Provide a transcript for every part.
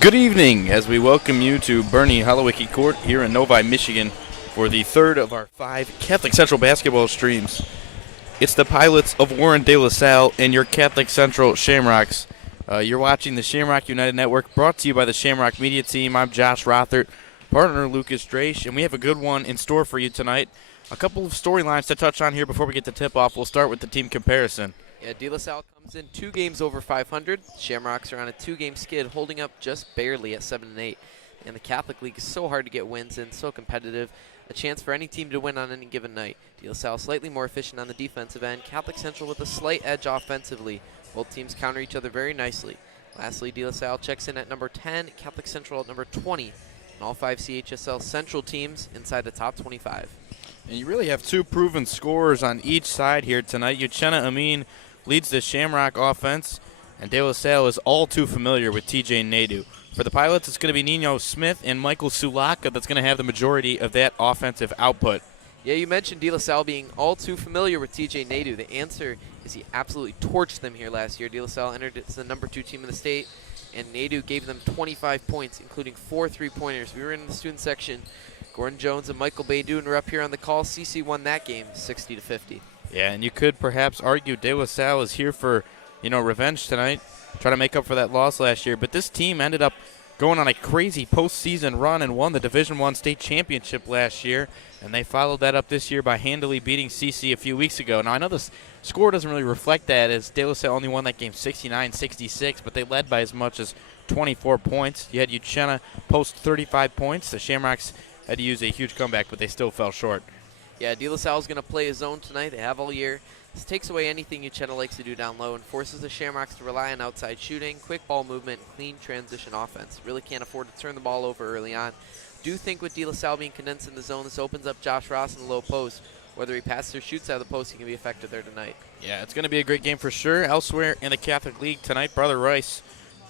Good evening as we welcome you to Bernie Holowicki Court here in Novi, Michigan for the third of our 5 Catholic Central basketball streams. It's the pilots of Warren De La Salle and your Catholic Central Shamrocks. You're watching the Shamrock United Network, brought to you by the Shamrock Media Team. I'm Josh Rothert, partner Lucas Drache, and we have a good one in store for you tonight. A couple of storylines to touch on here before we get to tip-off. We'll start with the team comparison. Yeah, De La Salle comes in 2 games over 500. Shamrocks are on a 2-game skid, holding up just barely at 7-8. And the Catholic League is so hard to get wins in, so competitive. A chance for any team to win on any given night. De La Salle slightly more efficient on the defensive end. Catholic Central with a slight edge offensively. Both teams counter each other very nicely. Lastly, De La Salle checks in at number 10, Catholic Central at number 20. And all 5 CHSL Central teams inside the top 25. And you really have 2 proven scorers on each side here tonight. Uchenna Amin leads the Shamrock offense, and De La Salle is all too familiar with TJ Nadu. For the Pilots, it's going to be Nino Smith and Michael Sulaka that's going to have the majority of that offensive output. Yeah, you mentioned De La Salle being all too familiar with TJ Nadu. The answer is he absolutely torched them here last year. De La Salle entered as the number 2 team in the state, and Nadu gave them 25 points, including 4 3-pointers. We were in the student section. Gordon Jones and Michael Baydun were up here on the call. CC won that game 60-50. Yeah, and you could perhaps argue De La Salle is here for, revenge tonight, try to make up for that loss last year. But this team ended up going on a crazy postseason run and won the Division I state championship last year, and they followed that up this year by handily beating CC a few weeks ago. Now, I know the score doesn't really reflect that, as De La Salle only won that game 69-66, but they led by as much as 24 points. You had Uchenna post 35 points. The Shamrocks had to use a huge comeback, but they still fell short. Yeah, De La Salle is going to play his zone tonight. They have all year. This takes away anything Uchenna likes to do down low and forces the Shamrocks to rely on outside shooting, quick ball movement, clean transition offense. Really can't afford to turn the ball over early on. Do think with De La Salle being condensed in the zone, this opens up Josh Ross in the low post. Whether he passes or shoots out of the post, he can be effective there tonight. Yeah, it's going to be a great game for sure. Elsewhere in the Catholic League tonight, Brother Rice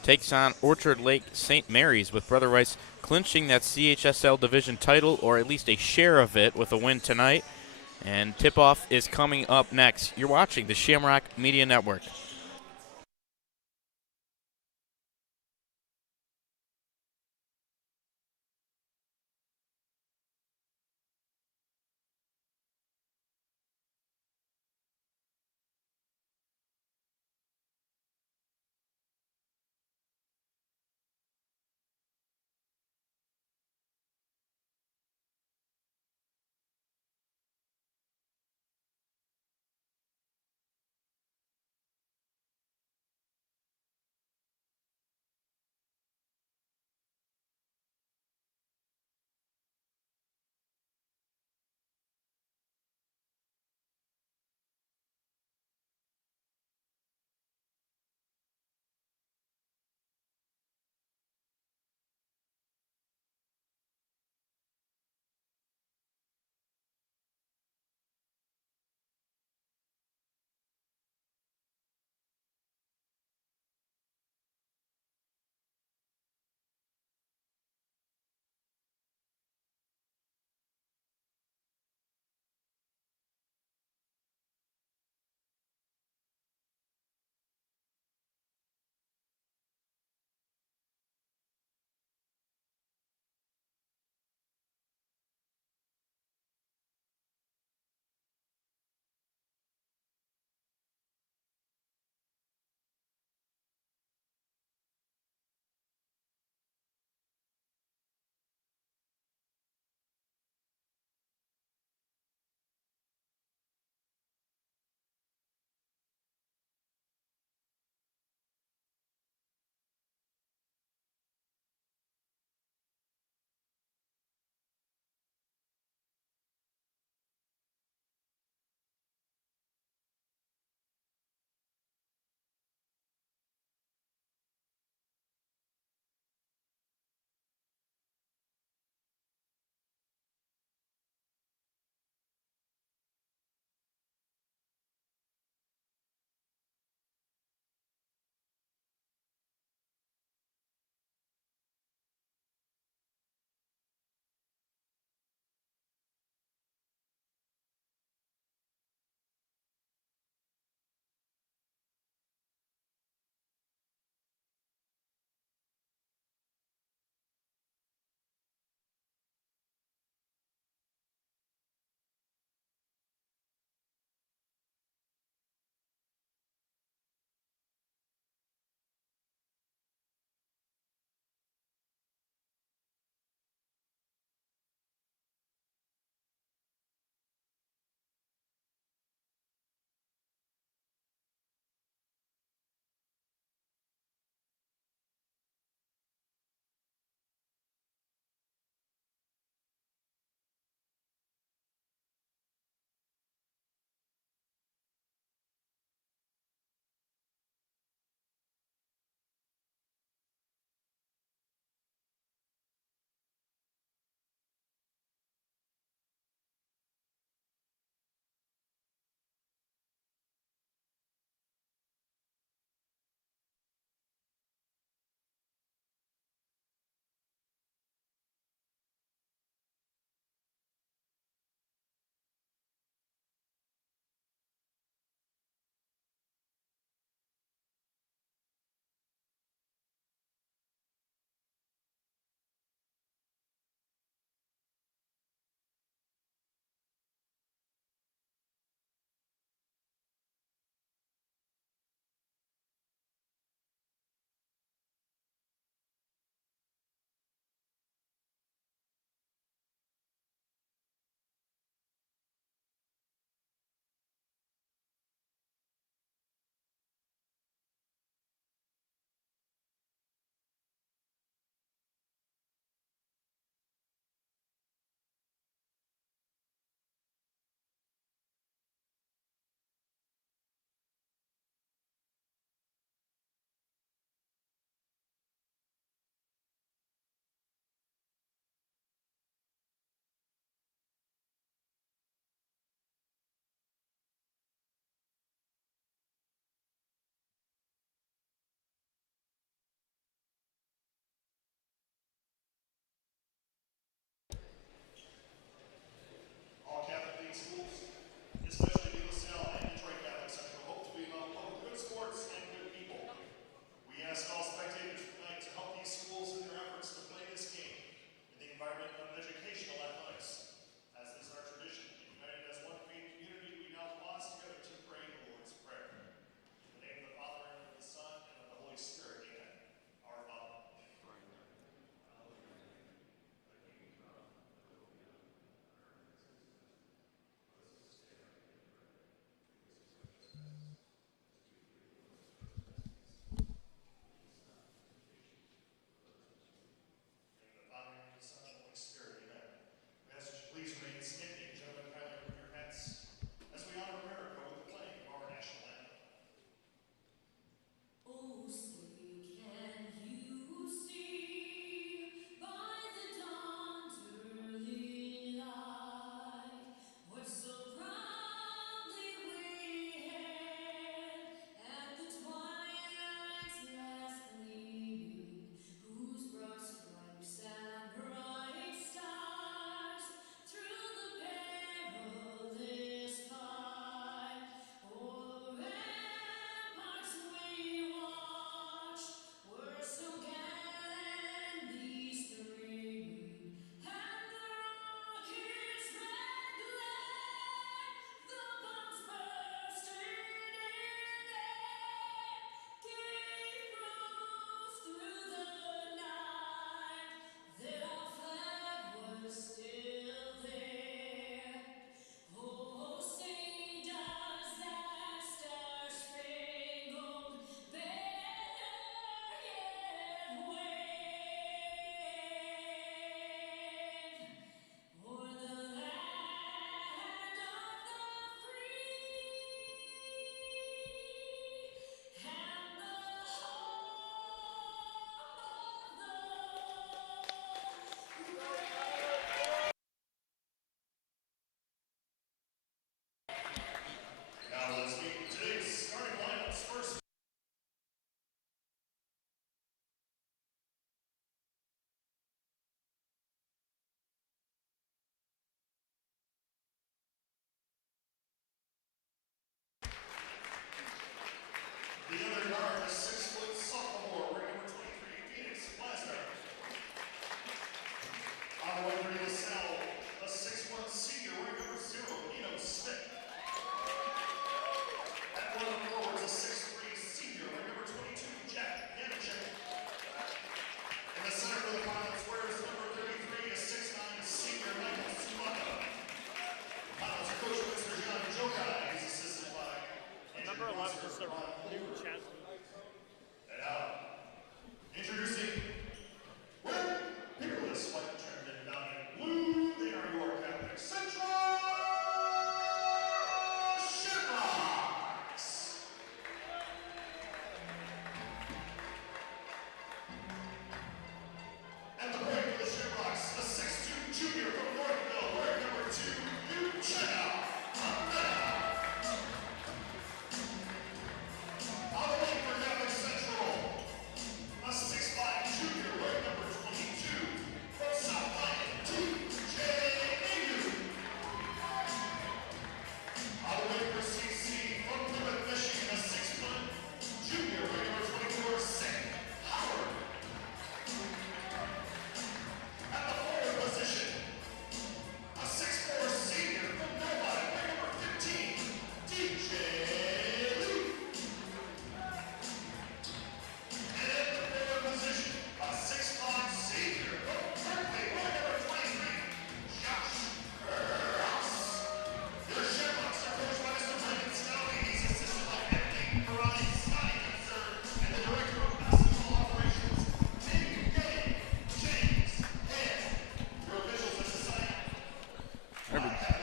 takes on Orchard Lake St. Mary's, with Brother Rice clinching that CHSL division title, or at least a share of it, with a win tonight. And tip-off is coming up next. You're watching the Shamrock Media Network.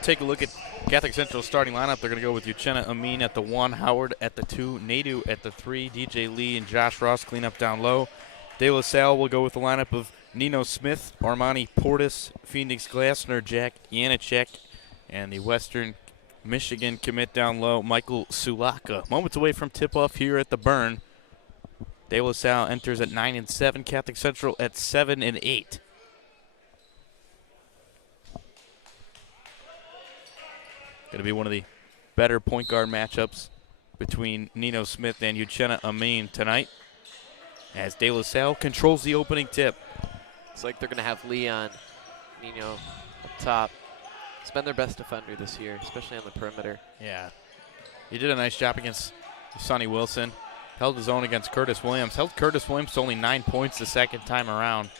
take a look at Catholic Central's starting lineup. They're going to go with Uchenna Amin at the 1, Howard at the 2, Nadu at the 3, DJ Lee and Josh Ross clean up down low. De La Salle will go with the lineup of Nino Smith, Armani Portis, Phoenix Glasner, Jack Janacek, and the Western Michigan commit down low, Michael Sulaka. Moments away from tip-off here at the Burn. De La Salle enters at 9-7, Catholic Central at 7-8. Going to be one of the better point guard matchups between Nino Smith and Uchenna Amin tonight, as De La Salle controls the opening tip. It's like they're going to have Leon, Nino up top. He's been their best defender this year, especially on the perimeter. Yeah. He did a nice job against Sonny Wilson. Held his own against Curtis Williams. Held Curtis Williams to only 9 points the second time around.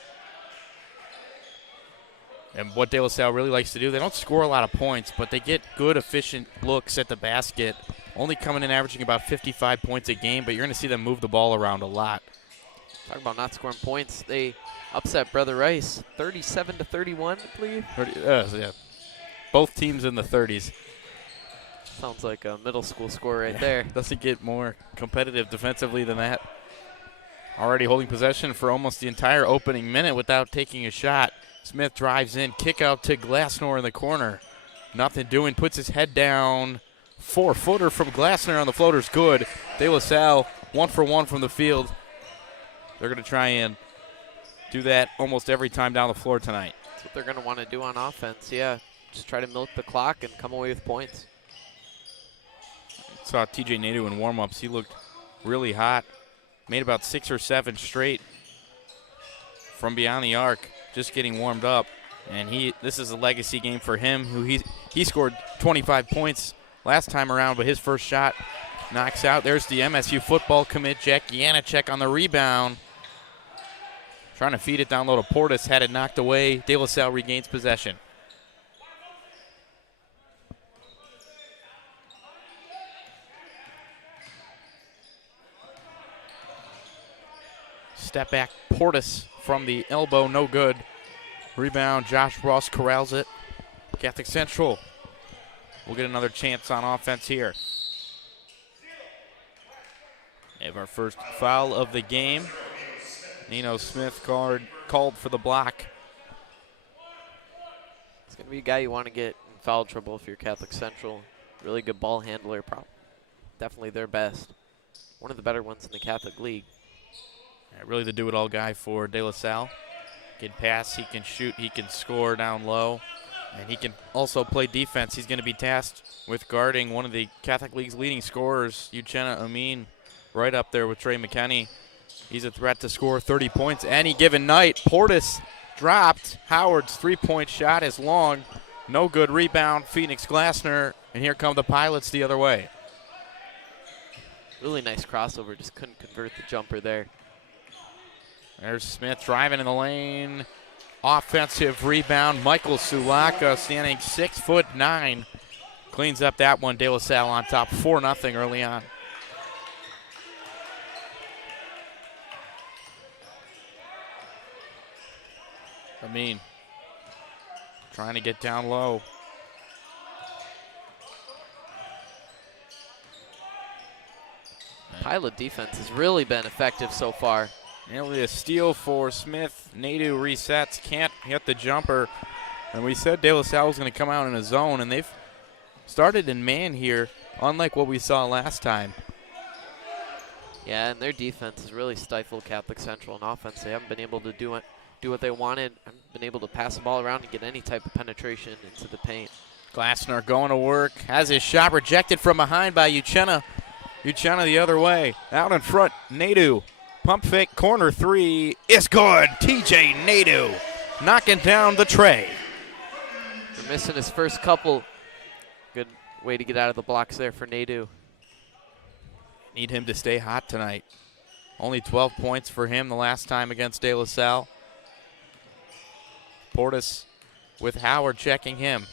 And what De La Salle really likes to do, they don't score a lot of points, but they get good, efficient looks at the basket. Only coming in averaging about 55 points a game, but you're going to see them move the ball around a lot. Talk about not scoring points. They upset Brother Rice 37-31, I believe. Yeah. Both teams in the 30s. Sounds like a middle school score right there. Doesn't get more competitive defensively than that. Already holding possession for almost the entire opening minute without taking a shot. Smith drives in, kick out to Glasner in the corner. Nothing doing, puts his head down. 4-footer from Glasner on the floater's good. De La Salle 1 for 1 from the field. They're going to try and do that almost every time down the floor tonight. That's what they're going to want to do on offense, yeah. Just try to milk the clock and come away with points. Saw TJ Nadu in warm-ups. He looked really hot. Made about 6 or 7 straight from beyond the arc, just getting warmed up. And this is a legacy game for him, who he scored 25 points last time around, but his first shot knocks out. There's the MSU football commit, Jack Janacek on the rebound. Trying to feed it down low to Portis, had it knocked away. De La Salle regains possession. Step back, Portis from the elbow, no good. Rebound, Josh Ross corrals it. Catholic Central will get another chance on offense here. We have our first foul of the game. Nino Smith called for the block. It's going to be a guy you want to get in foul trouble if you're Catholic Central. Really good ball handler, definitely their best. One of the better ones in the Catholic League. Yeah, really the do-it-all guy for De La Salle. He can pass, he can shoot, he can score down low, and he can also play defense. He's going to be tasked with guarding one of the Catholic League's leading scorers, Uchenna Amin, right up there with Trey McKenney. He's a threat to score 30 points any given night. Portis dropped. Howard's three-point shot is long. No good. Rebound, Phoenix Glasner, and here come the Pilots the other way. Really nice crossover, just couldn't convert the jumper there. There's Smith driving in the lane. Offensive rebound. Michael Sulaka, standing 6'9", cleans up that one. De La Salle on top, 4-0 early on. Amin trying to get down low. Pilot defense has really been effective so far. Nearly a steal for Smith. Nadu resets, can't hit the jumper. And we said De La Salle was going to come out in a zone, and they've started in man here, unlike what we saw last time. Yeah, and their defense has really stifled Catholic Central on offense. They haven't been able to do what they wanted. Haven't been able to pass the ball around and get any type of penetration into the paint. Glasner going to work, has his shot rejected from behind by Uchenna. Uchenna the other way, out in front, Nadu. Pump fake, corner three, is good. TJ Nadu knocking down the tray. They're missing his first couple. Good way to get out of the blocks there for Nadu. Need him to stay hot tonight. Only 12 points for him the last time against De La Salle. Portis with Howard checking him.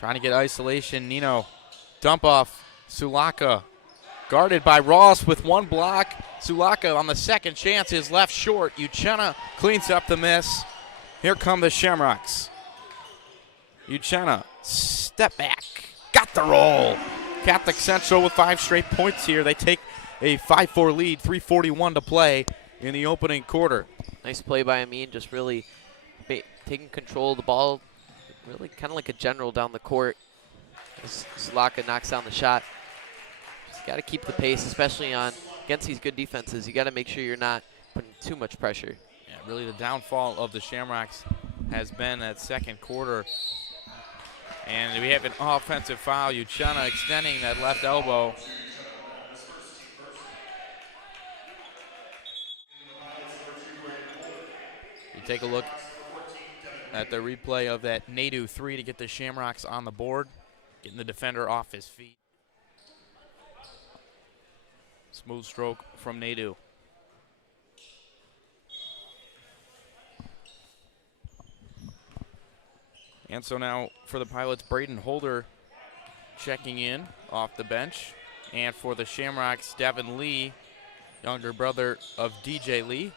Trying to get isolation. Nino, dump off. Sulaka guarded by Ross with one block. Sulaka on the second chance is left short. Uchenna cleans up the miss. Here come the Shamrocks. Uchenna, step back, got the roll. Catholic Central with 5 straight points here. They take a 5-4 lead, 3:41 to play in the opening quarter. Nice play by Amin, just really taking control of the ball, really kind of like a general down the court. As Sulaka knocks down the shot. Just got to keep the pace, especially against these good defenses. You got to make sure you're not putting too much pressure. Yeah, really the downfall of the Shamrocks has been that second quarter. And we have an offensive foul. Uchenna extending that left elbow. You take a look at the replay of that Nadu 3 to get the Shamrocks on the board, getting the defender off his feet. Smooth stroke from Nadu. And so now for the Pilots, Braden Holder checking in off the bench. And for the Shamrocks, Devin Lee, younger brother of DJ Lee.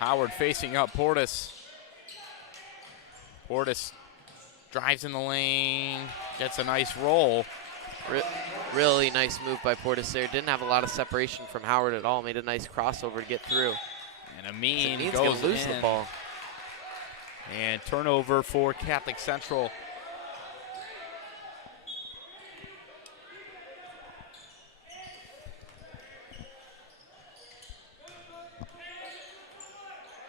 Howard facing up Portis. Portis drives in the lane, gets a nice roll. Really nice move by Portis there. Didn't have a lot of separation from Howard at all. Made a nice crossover to get through. And Amin Amin's goes gonna lose in. the ball. And turnover for Catholic Central.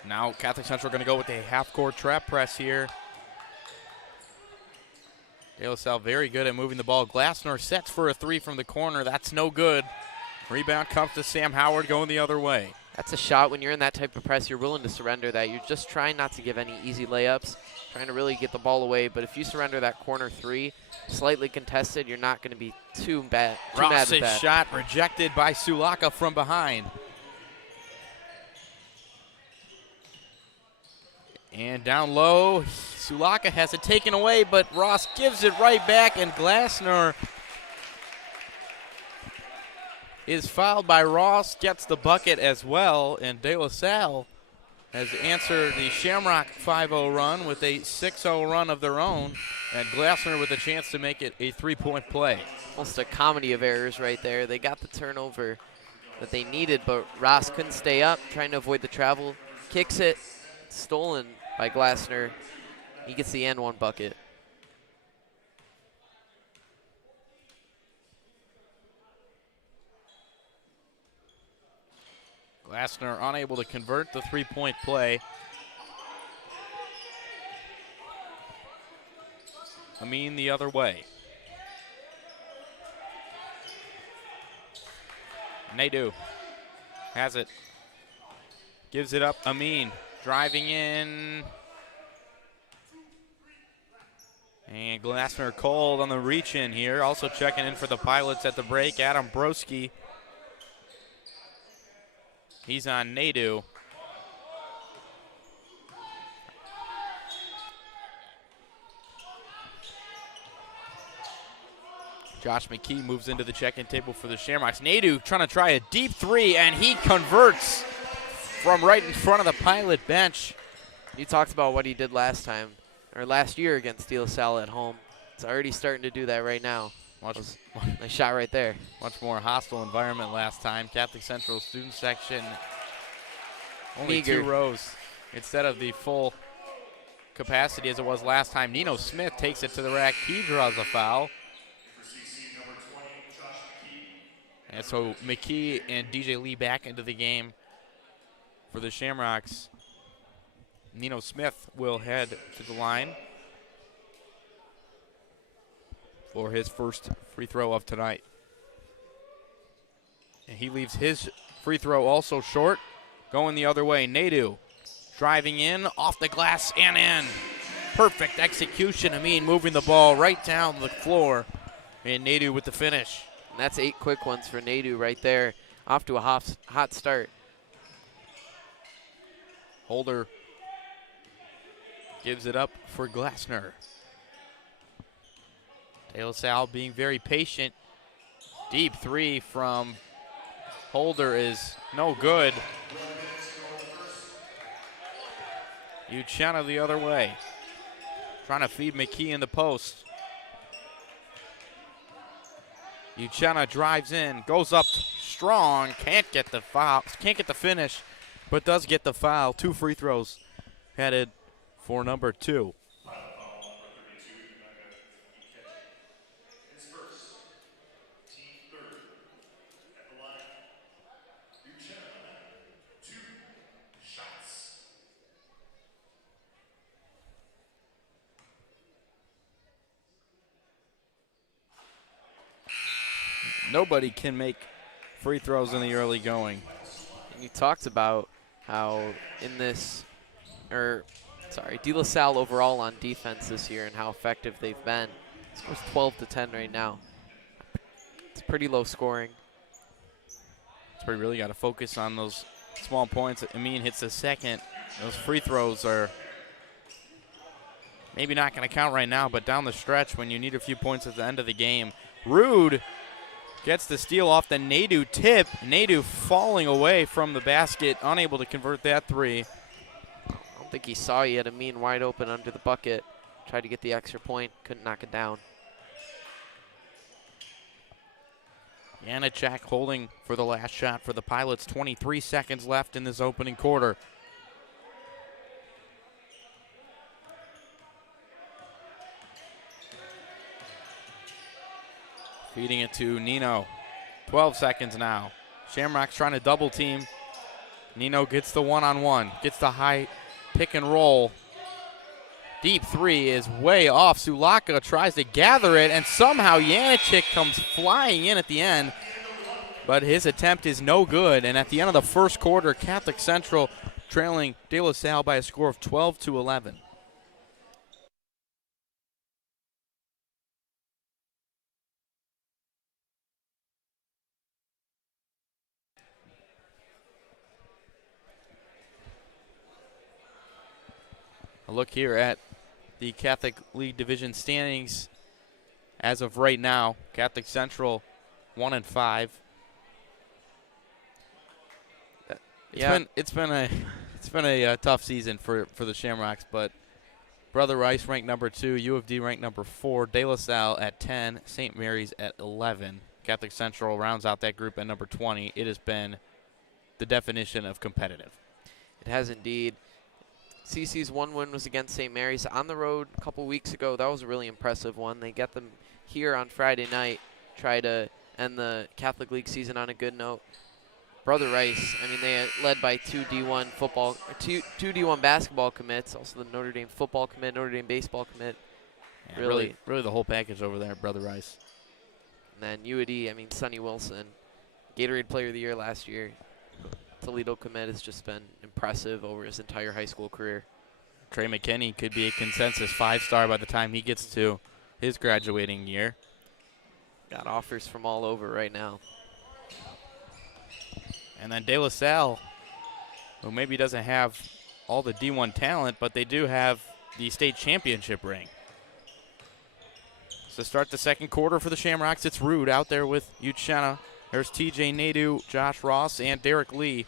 Now Catholic Central going to go with a half-court trap press here. De La Salle very good at moving the ball. Glassner sets for a 3 from the corner. That's no good. Rebound comes to Sam Howard going the other way. That's a shot. When you're in that type of press, you're willing to surrender that. You're just trying not to give any easy layups, trying to really get the ball away. But if you surrender that corner 3, slightly contested, you're not going to be too mad with Ross's that. shot rejected by Sulaka from behind. And down low, Sulaka has it taken away, but Ross gives it right back, and Glassner is fouled by Ross, gets the bucket as well, and De La Salle has answered the Shamrock 5-0 run with a 6-0 run of their own, and Glassner with a chance to make it a 3-point play. Almost a comedy of errors right there. They got the turnover that they needed, but Ross couldn't stay up, trying to avoid the travel. Kicks it, stolen by Glassner. He gets the and one bucket. Glassner unable to convert the 3-point play. Amin the other way. Nadu has it. Gives it up. Amin driving in. And Glassner cold on the reach in here. Also checking in for the Pilots at the break, Adam Broski. He's on Nadu. Josh McKee moves into the check-in table for the Shamrocks. Nadu trying to try a deep 3, and he converts from right in front of the Pilot bench. You talked about what he did last year against De La Salle at home. It's already starting to do that right now. Nice shot right there. Much more hostile environment last time. Catholic Central student section, only Meager. 2 rows instead of the full capacity as it was last time. Nino Smith takes it to the rack. He draws a foul. And so McKee and DJ Lee back into the game for the Shamrocks. Nino Smith will head to the line for his first free throw of tonight. And he leaves his free throw also short. Going the other way, Nadu driving in, off the glass and in. Perfect execution. Amin moving the ball right down the floor. And Nadu with the finish. And that's 8 quick ones for Nadu right there. Off to a hot start. Holder gives it up for Glassner. De La Salle being very patient. Deep 3 from Holder is no good. Uchenna the other way. Trying to feed McKee in the post. Uchenna drives in, goes up strong, can't get the foul, can't get the finish, but does get the foul. 2 free throws headed for number 2. Nobody can make free throws in the early going. And you talked about how in this, De La Salle overall on defense this year and how effective they've been. Scores 12-10 right now. It's pretty low scoring. So we really got to focus on those small points. Amin hits the second. Those free throws are maybe not going to count right now, but down the stretch when you need a few points at the end of the game. Rude gets the steal off the Nadu tip. Nadu falling away from the basket, unable to convert that 3. I don't think he saw you. Had Amin wide open under the bucket. Tried to get the extra point, couldn't knock it down. Janacek holding for the last shot for the Pilots. 23 seconds left in this opening quarter. Feeding it to Nino. 12 seconds now. Shamrock's trying to double team. Nino gets the one-on-one, gets the high pick and roll. Deep 3 is way off. Sulaka tries to gather it, and somehow Janacek comes flying in at the end. But his attempt is no good, and at the end of the first quarter, Catholic Central trailing De La Salle by a score of 12-11. A look here at the Catholic League Division standings as of right now. Catholic Central 1-5. It's been a tough season for the Shamrocks, but Brother Rice ranked number 2, U of D ranked number 4, De La Salle at 10, St. Mary's at 11. Catholic Central rounds out that group at number 20. It has been the definition of competitive. It has indeed. CC's one win was against St. Mary's on the road a couple weeks ago. That was a really impressive one. They get them here on Friday night, try to end the Catholic League season on a good note. Brother Rice, I mean, they led by two D1 basketball commits, also the Notre Dame football commit, Notre Dame baseball commit. Yeah, really the whole package over there, Brother Rice. And then UAD, I mean, Sonny Wilson, Gatorade Player of the Year last year. Toledo commit has just been impressive over his entire high school career. Trey McKinney could be a consensus 5-star by the time he gets to his graduating year. Got offers from all over right now. And then De La Salle, who maybe doesn't have all the D1 talent, but they do have the state championship ring. So start the second quarter for the Shamrocks. It's Rude out there with Uchenna. There's TJ Nadu, Josh Ross, and Derek Lee.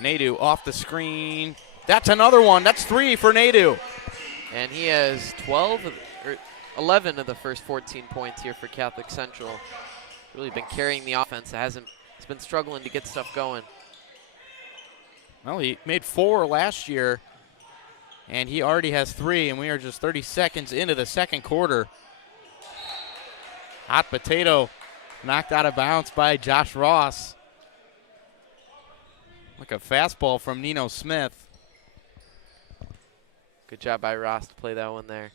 Nadu off the screen. That's another one. That's 3 for Nadu. And he has 11 of the first 14 points here for Catholic Central. Really been carrying the offense. It's been struggling to get stuff going. Well, he made 4 last year, and he already has 3, and we are just 30 seconds into the second quarter. Hot potato knocked out of bounds by Josh Ross. Like a fastball from Nino Smith. Good job by Ross to play that one there.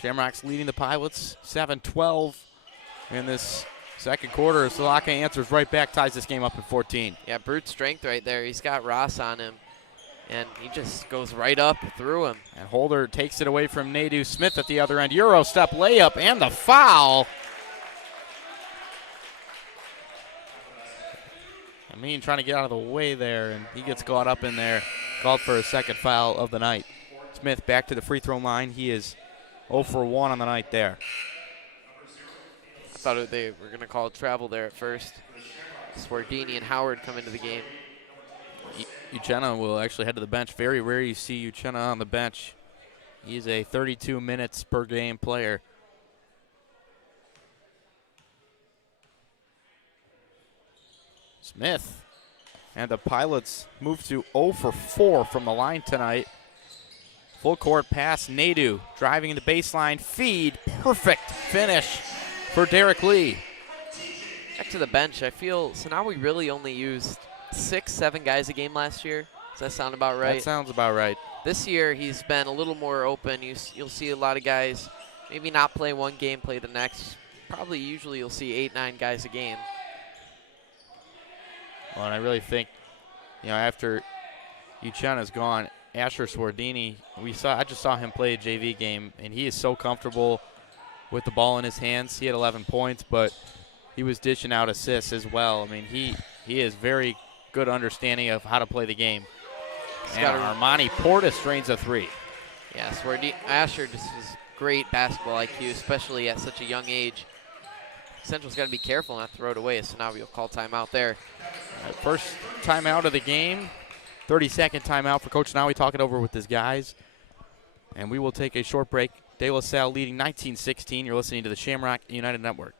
Shamrocks leading the Pilots 7-12 in this second quarter. Salaka answers right back, ties this game up at 14. Yeah, brute strength right there. He's got Ross on him, and he just goes right up through him. And Holder takes it away from Nadu Smith at the other end. Euro step layup and the foul. Amin trying to get out of the way there, and he gets caught up in there. Called for a second foul of the night. Smith back to the free throw line. He is 0 for 1 on the night there. I thought they were going to call it travel there at first. Swardini and Howard come into the game. Uchenna will actually head to the bench. Very rare you see Uchenna on the bench. He's a 32 minutes per game player. Smith. And the Pilots move to 0 for 4 from the line tonight. Full court pass, Nadu driving the baseline, feed, perfect finish for Derek Lee. Back to the bench, I feel, so now we really only used 6, 7 guys a game last year. Does that sound about right? That sounds about right. This year he's been a little more open. You'll see a lot of guys maybe not play one game, play the next. Probably usually you'll see 8, 9 guys a game. Well, and I really think, after Uchenna's gone, Asher Swardini, I just saw him play a JV game, and he is so comfortable with the ball in his hands. He had 11 points, but he was dishing out assists as well. I mean, he has very good understanding of how to play the game. And Armani Portis drains a 3. Yeah, Asher just has great basketball IQ, especially at such a young age. Central's got to be careful not to throw it away, so now we'll call timeout there. First timeout of the game. 30-second timeout for Coach Nawi talking over with his guys. And we will take a short break. De La Salle leading 19-16. You're listening to the Shamrock United Network.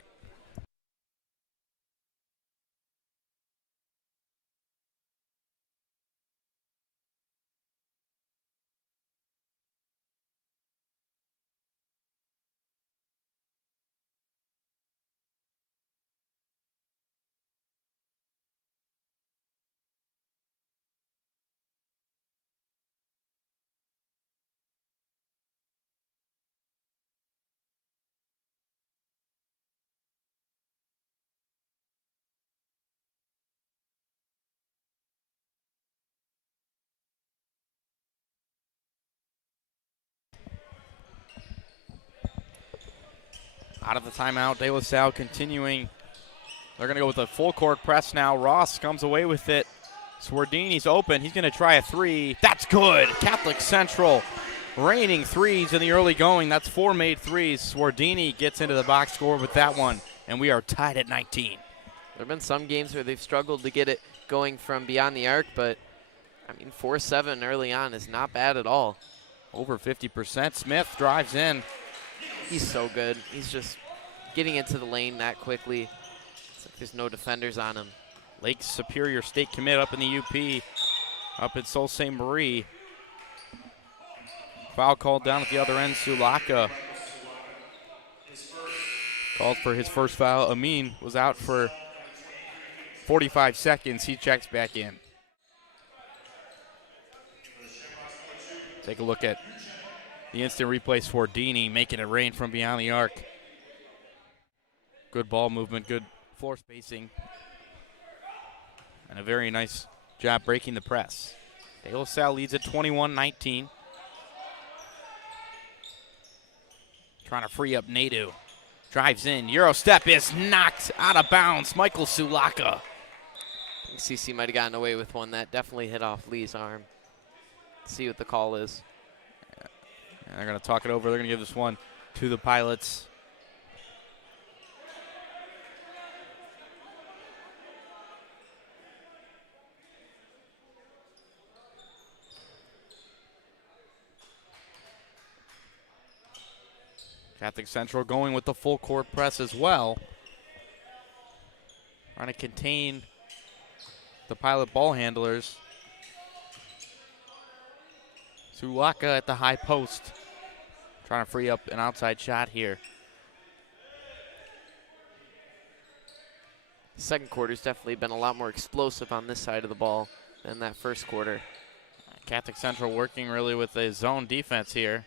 Out of the timeout, De La Salle continuing. They're going to go with a full court press now. Ross comes away with it. Swardini's open. He's going to try a 3. That's good. Catholic Central raining threes in the early going. That's 4 made threes. Swardini gets into the box score with that one, and we are tied at 19. There have been some games where they've struggled to get it going from beyond the arc, but, 4-7 early on is not bad at all. Over 50%. Smith drives in. He's so good. He's just getting into the lane that quickly. It's like there's no defenders on him. Lake Superior State commit up in the UP, up at Sault Ste. Marie. Foul called down at the other end. Sulaka called for his first foul. Amin was out for 45 seconds. He checks back in. Take a look at the instant replay. Swardini making it rain from beyond the arc. Good ball movement, good floor spacing, and a very nice job breaking the press. De La Salle leads at 21-19. Trying to free up Nadu. Drives in. Euro step is knocked out of bounds. Michael Sulaka. I think CC might have gotten away with one. That definitely hit off Lee's arm. Let's see what the call is. And they're going to talk it over. They're going to give this one to the Pilots. Catholic Central going with the full court press as well. Trying to contain the Pilot ball handlers. Sulaka at the high post. Trying to free up an outside shot here. Second quarter's definitely been a lot more explosive on this side of the ball than that first quarter. Catholic Central working really with a zone defense here.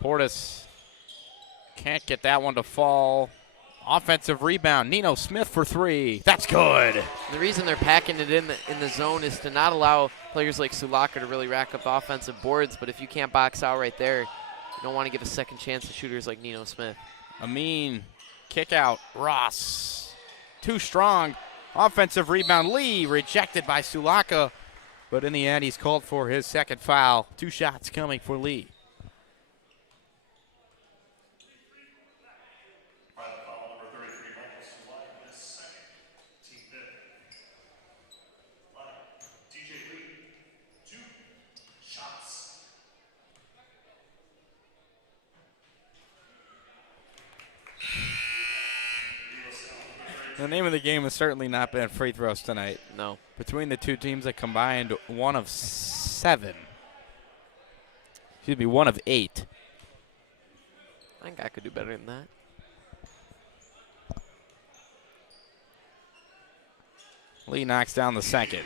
Portis can't get that one to fall. Offensive rebound. Nino Smith for 3. That's good. The reason they're packing it in the zone is to not allow players like Sulaka to really rack up offensive boards. But if you can't box out right there, you don't want to give a second chance to shooters like Nino Smith. Amin, kick out. Ross, too strong. Offensive rebound. Lee rejected by Sulaka. But in the end, he's called for his second foul. 2 shots coming for Lee. The name of the game has certainly not been free throws tonight. No. Between the two teams that combined 1 of 7. Excuse me, 1 of 8. I think I could do better than that. Lee knocks down the second.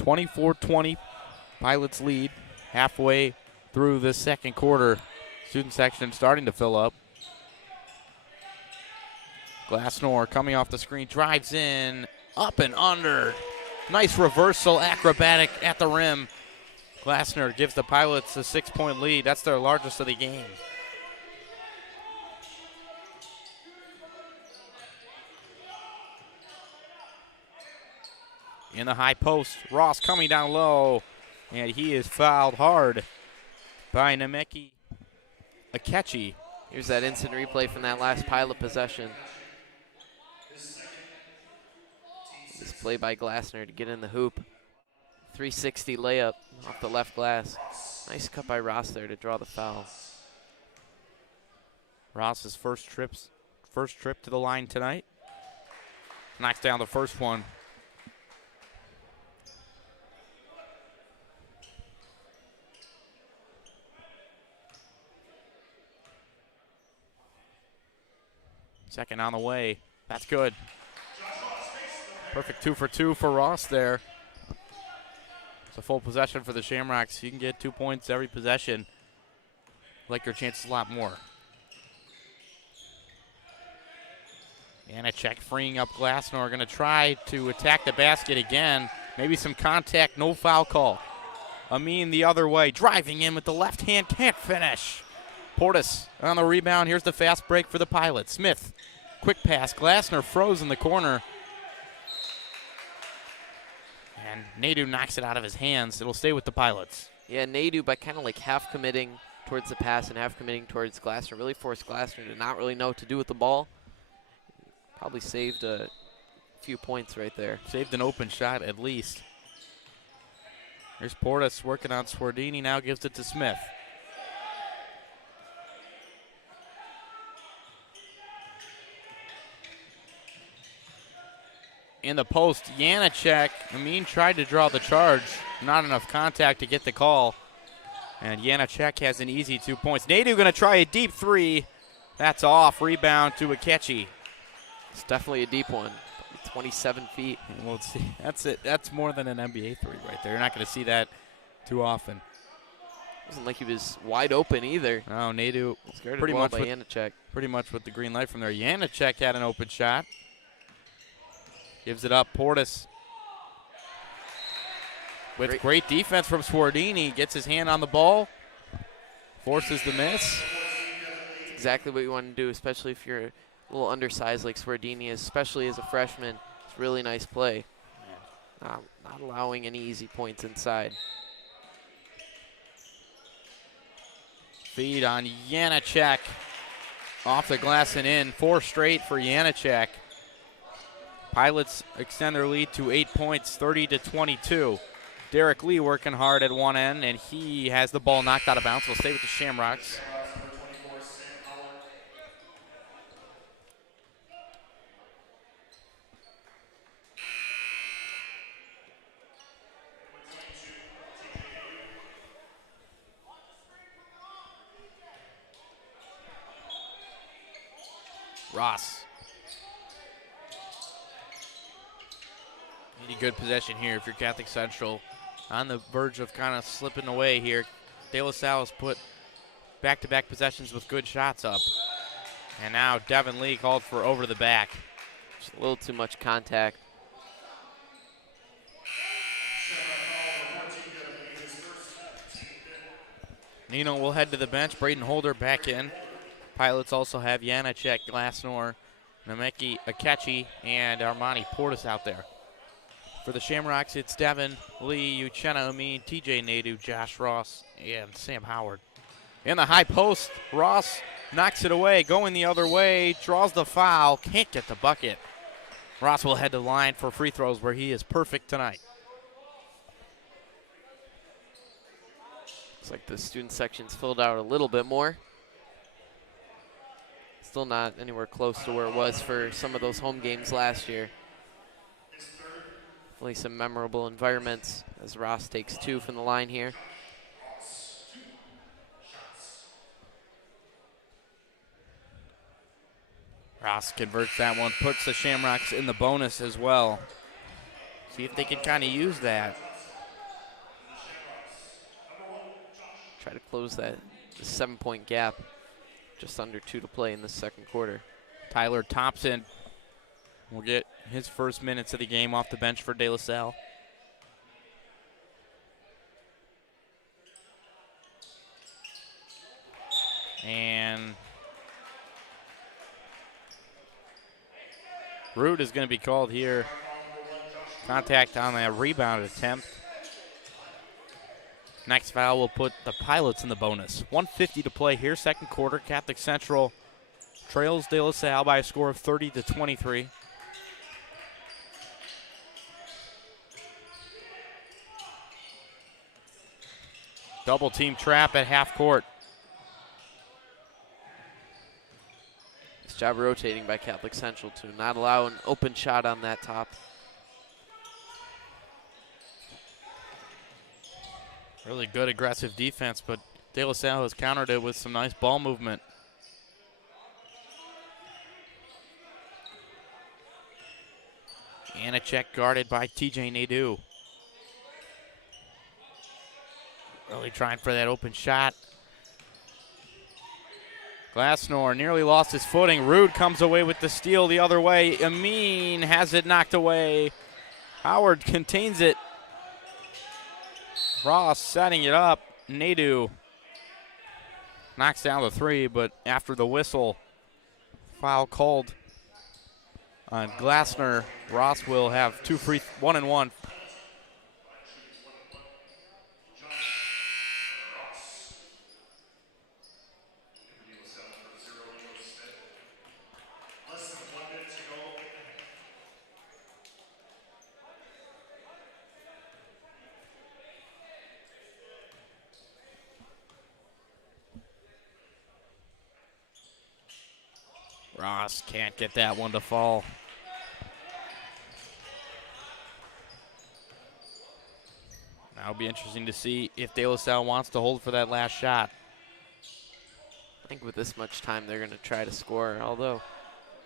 (24-20), Pilots lead halfway through the second quarter. Student section starting to fill up. Glassnor coming off the screen, drives in, up and under. Nice reversal, acrobatic at the rim. Glassner gives the Pilots a 6-point lead. That's their largest of the game. In the high post, Ross coming down low, and he is fouled hard by Nemeki Akechi. Here's that instant replay from that last Pilot possession. This play by Glassner to get in the hoop. 360 layup off the left glass. Nice cut by Ross there to draw the foul. Ross's first trip to the line tonight. Knocks down the first one. Second on the way. That's good. Perfect 2 for 2 for Ross there. It's a full possession for the Shamrocks. You can get 2 points every possession. Like your chances a lot more. Janacek freeing up Glassnor. Going to try to attack the basket again. Maybe some contact, no foul call. Amin the other way. Driving in with the left hand, can't finish. Portis on the rebound. Here's the fast break for the Pilots. Smith, quick pass. Glassner froze in the corner. And Nadu knocks it out of his hands. It'll stay with the Pilots. Yeah, Nadu, by kind of like half committing towards the pass and half committing towards Glassner, really forced Glassner to not really know what to do with the ball. Probably saved a few points right there. Saved an open shot at least. Here's Portis working on Swardini. Now gives it to Smith. In the post, Janacek. Amin tried to draw the charge. Not enough contact to get the call. And Janacek has an easy 2 points. Nadu going to try a deep three. That's off. Rebound to Akechi. It's definitely a deep one. 27 feet. We'll see. That's it. That's more than an NBA three right there. You're not going to see that too often. Wasn't like he was wide open either. No, Nadu pretty much by Janacek. Pretty much with the green light from there. Janacek had an open shot. Gives it up. Portis with great defense from Swardini. Gets his hand on the ball. Forces the miss. That's exactly what you want to do, especially if you're a little undersized like Swardini is, especially as a freshman. It's a really nice play. Not allowing any easy points inside. Feed on Janacek. Off the glass and in. 4 straight for Janacek. Pilots extend their lead to 8 points, 30-22. Derek Lee working hard at one end, and he has the ball knocked out of bounds. We'll stay with the Shamrocks. Ross. Need a good possession here if you're Catholic Central. On the verge of kind of slipping away here. De La Salle has put back-to-back possessions with good shots up. And now Devin Lee called for over the back. Just a little too much contact. Nino will head to the bench. Braden Holder back in. Pilots also have Janacek, Glassnor, Nemeki Akechi, and Armani Portis out there. For the Shamrocks, it's Devin Lee, Uchenna Amin, TJ Nadu, Josh Ross, and Sam Howard. In the high post, Ross knocks it away, going the other way, draws the foul, can't get the bucket. Ross will head to the line for free throws where he is perfect tonight. Looks like the student section's filled out a little bit more. still not anywhere close to where it was for some of those home games last year. Definitely some memorable environments as Ross takes 2 from the line here. Ross converts that one, puts the Shamrocks in the bonus as well. See if they can kind of use that. Try to close that 7-point gap. Just under 2 to play in the second quarter. Tyler Thompson will get his first minutes of the game off the bench for De La Salle. And Root is going to be called here. Contact on that rebound attempt. Next foul will put the Pilots in the bonus. 1:50 to play here, second quarter. Catholic Central trails De La Salle by a score of 30-23. Double team trap at half court. Nice job rotating by Catholic Central to not allow an open shot on that top. Really good aggressive defense, but De La Salle has countered it with some nice ball movement. Anacek guarded by TJ Nadeau. Really trying for that open shot. Glassnor nearly lost his footing. Rude comes away with the steal the other way. Amin has it knocked away. Howard contains it. Ross setting it up. Nadeau knocks down the 3, but after the whistle, foul called on Glassner. Ross will have 2 free, 1 and 1. Ross can't get that one to fall. Now it'll be interesting to see if De La Salle wants to hold for that last shot. I think with this much time, they're going to try to score, although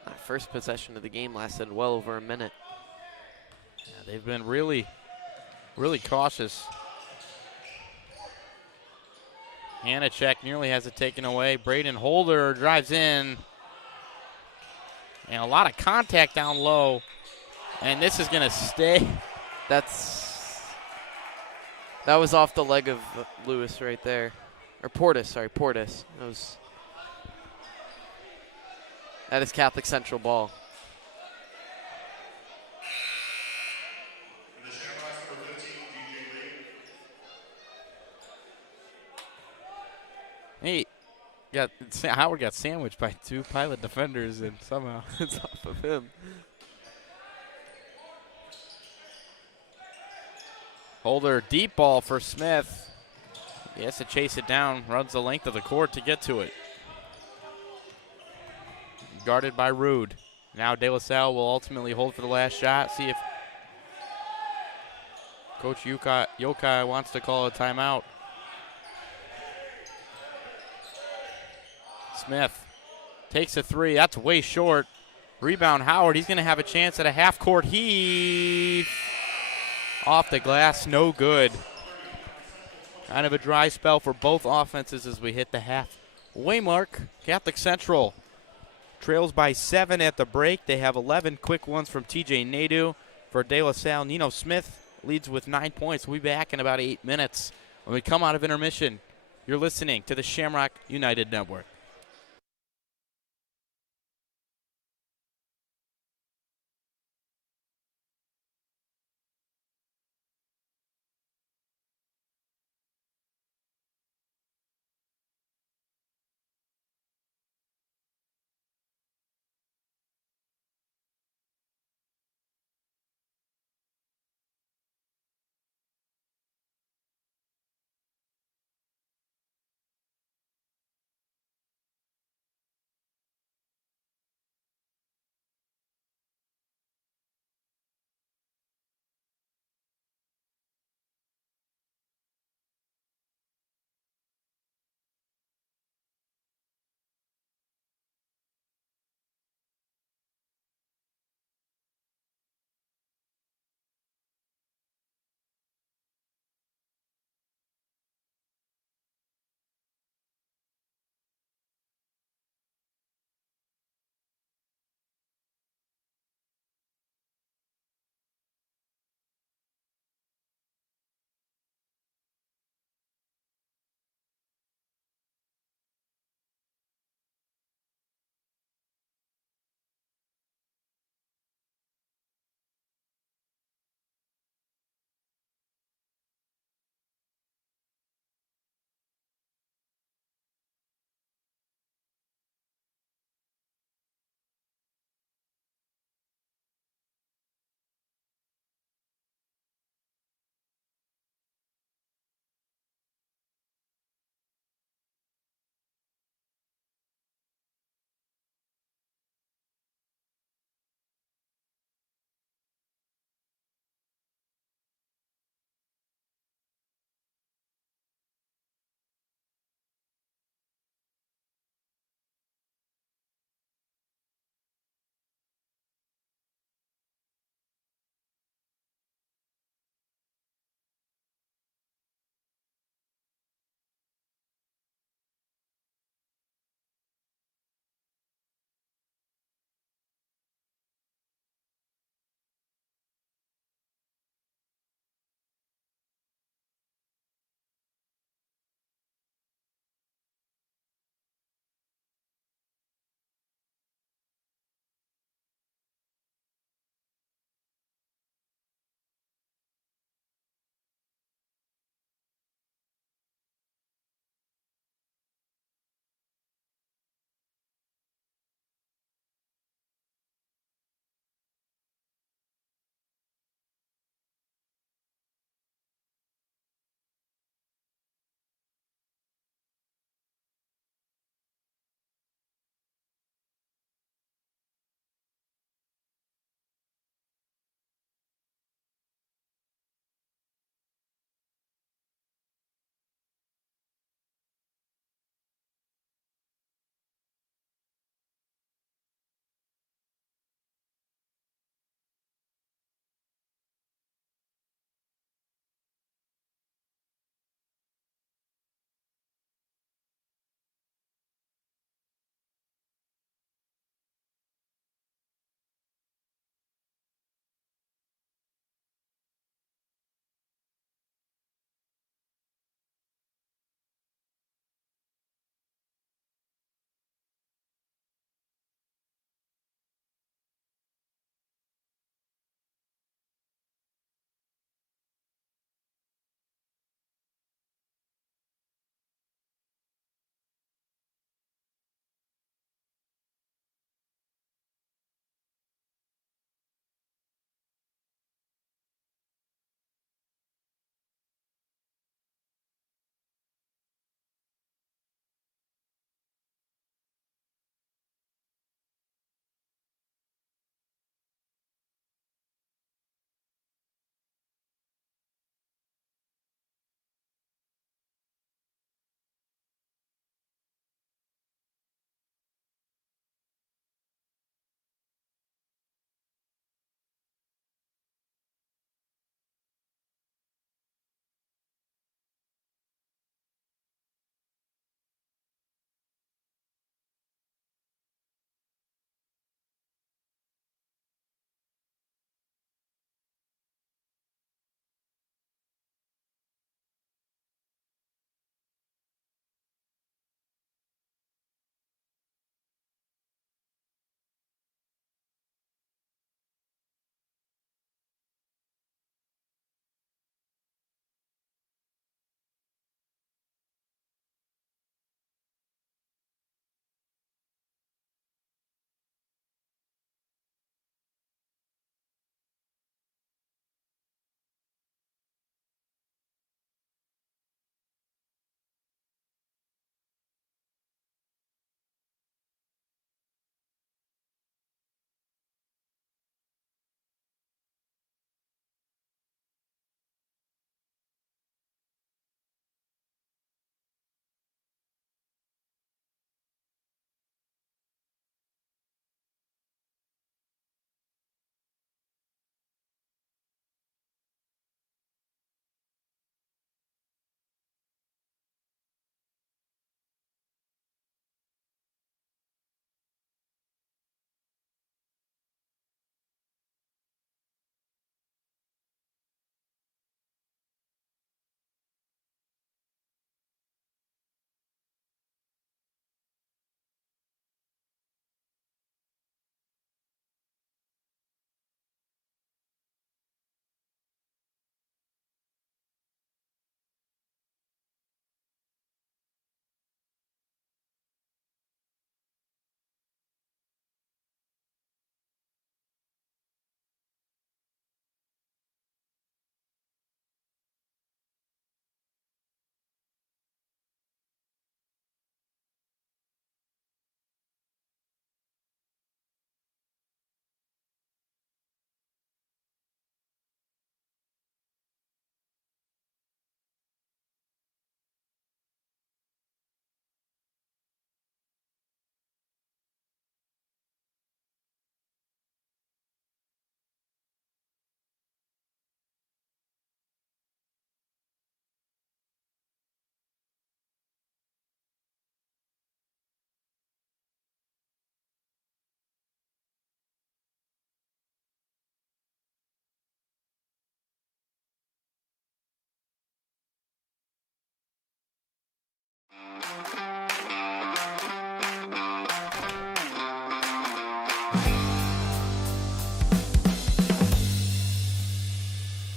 that first possession of the game lasted well over a minute. Yeah, they've been really, really cautious. Anacek nearly has it taken away. Braden Holder drives in. And a lot of contact down low. And this is going to stay. That was off the leg of Lewis right there. Or Portis, sorry, Portis. That is Catholic Central ball. Hey, Howard got sandwiched by 2 Pilot defenders, and somehow It's off of him. Holder, deep ball for Smith. He has to chase it down, runs the length of the court to get to it. Guarded by Rude. Now De La Salle will ultimately hold for the last shot. See if Coach Yokai wants to call a timeout. Smith takes a 3. That's way short. Rebound Howard. He's going to have a chance at a half-court heave. Off the glass, no good. Kind of a dry spell for both offenses as we hit the halfway mark. Catholic Central trails by 7 at the break. They have 11 quick ones from TJ Nadeau. For De La Salle, Nino Smith leads with 9 points. We'll be back in about 8 minutes. When we come out of intermission, you're listening to the Shamrock United Network.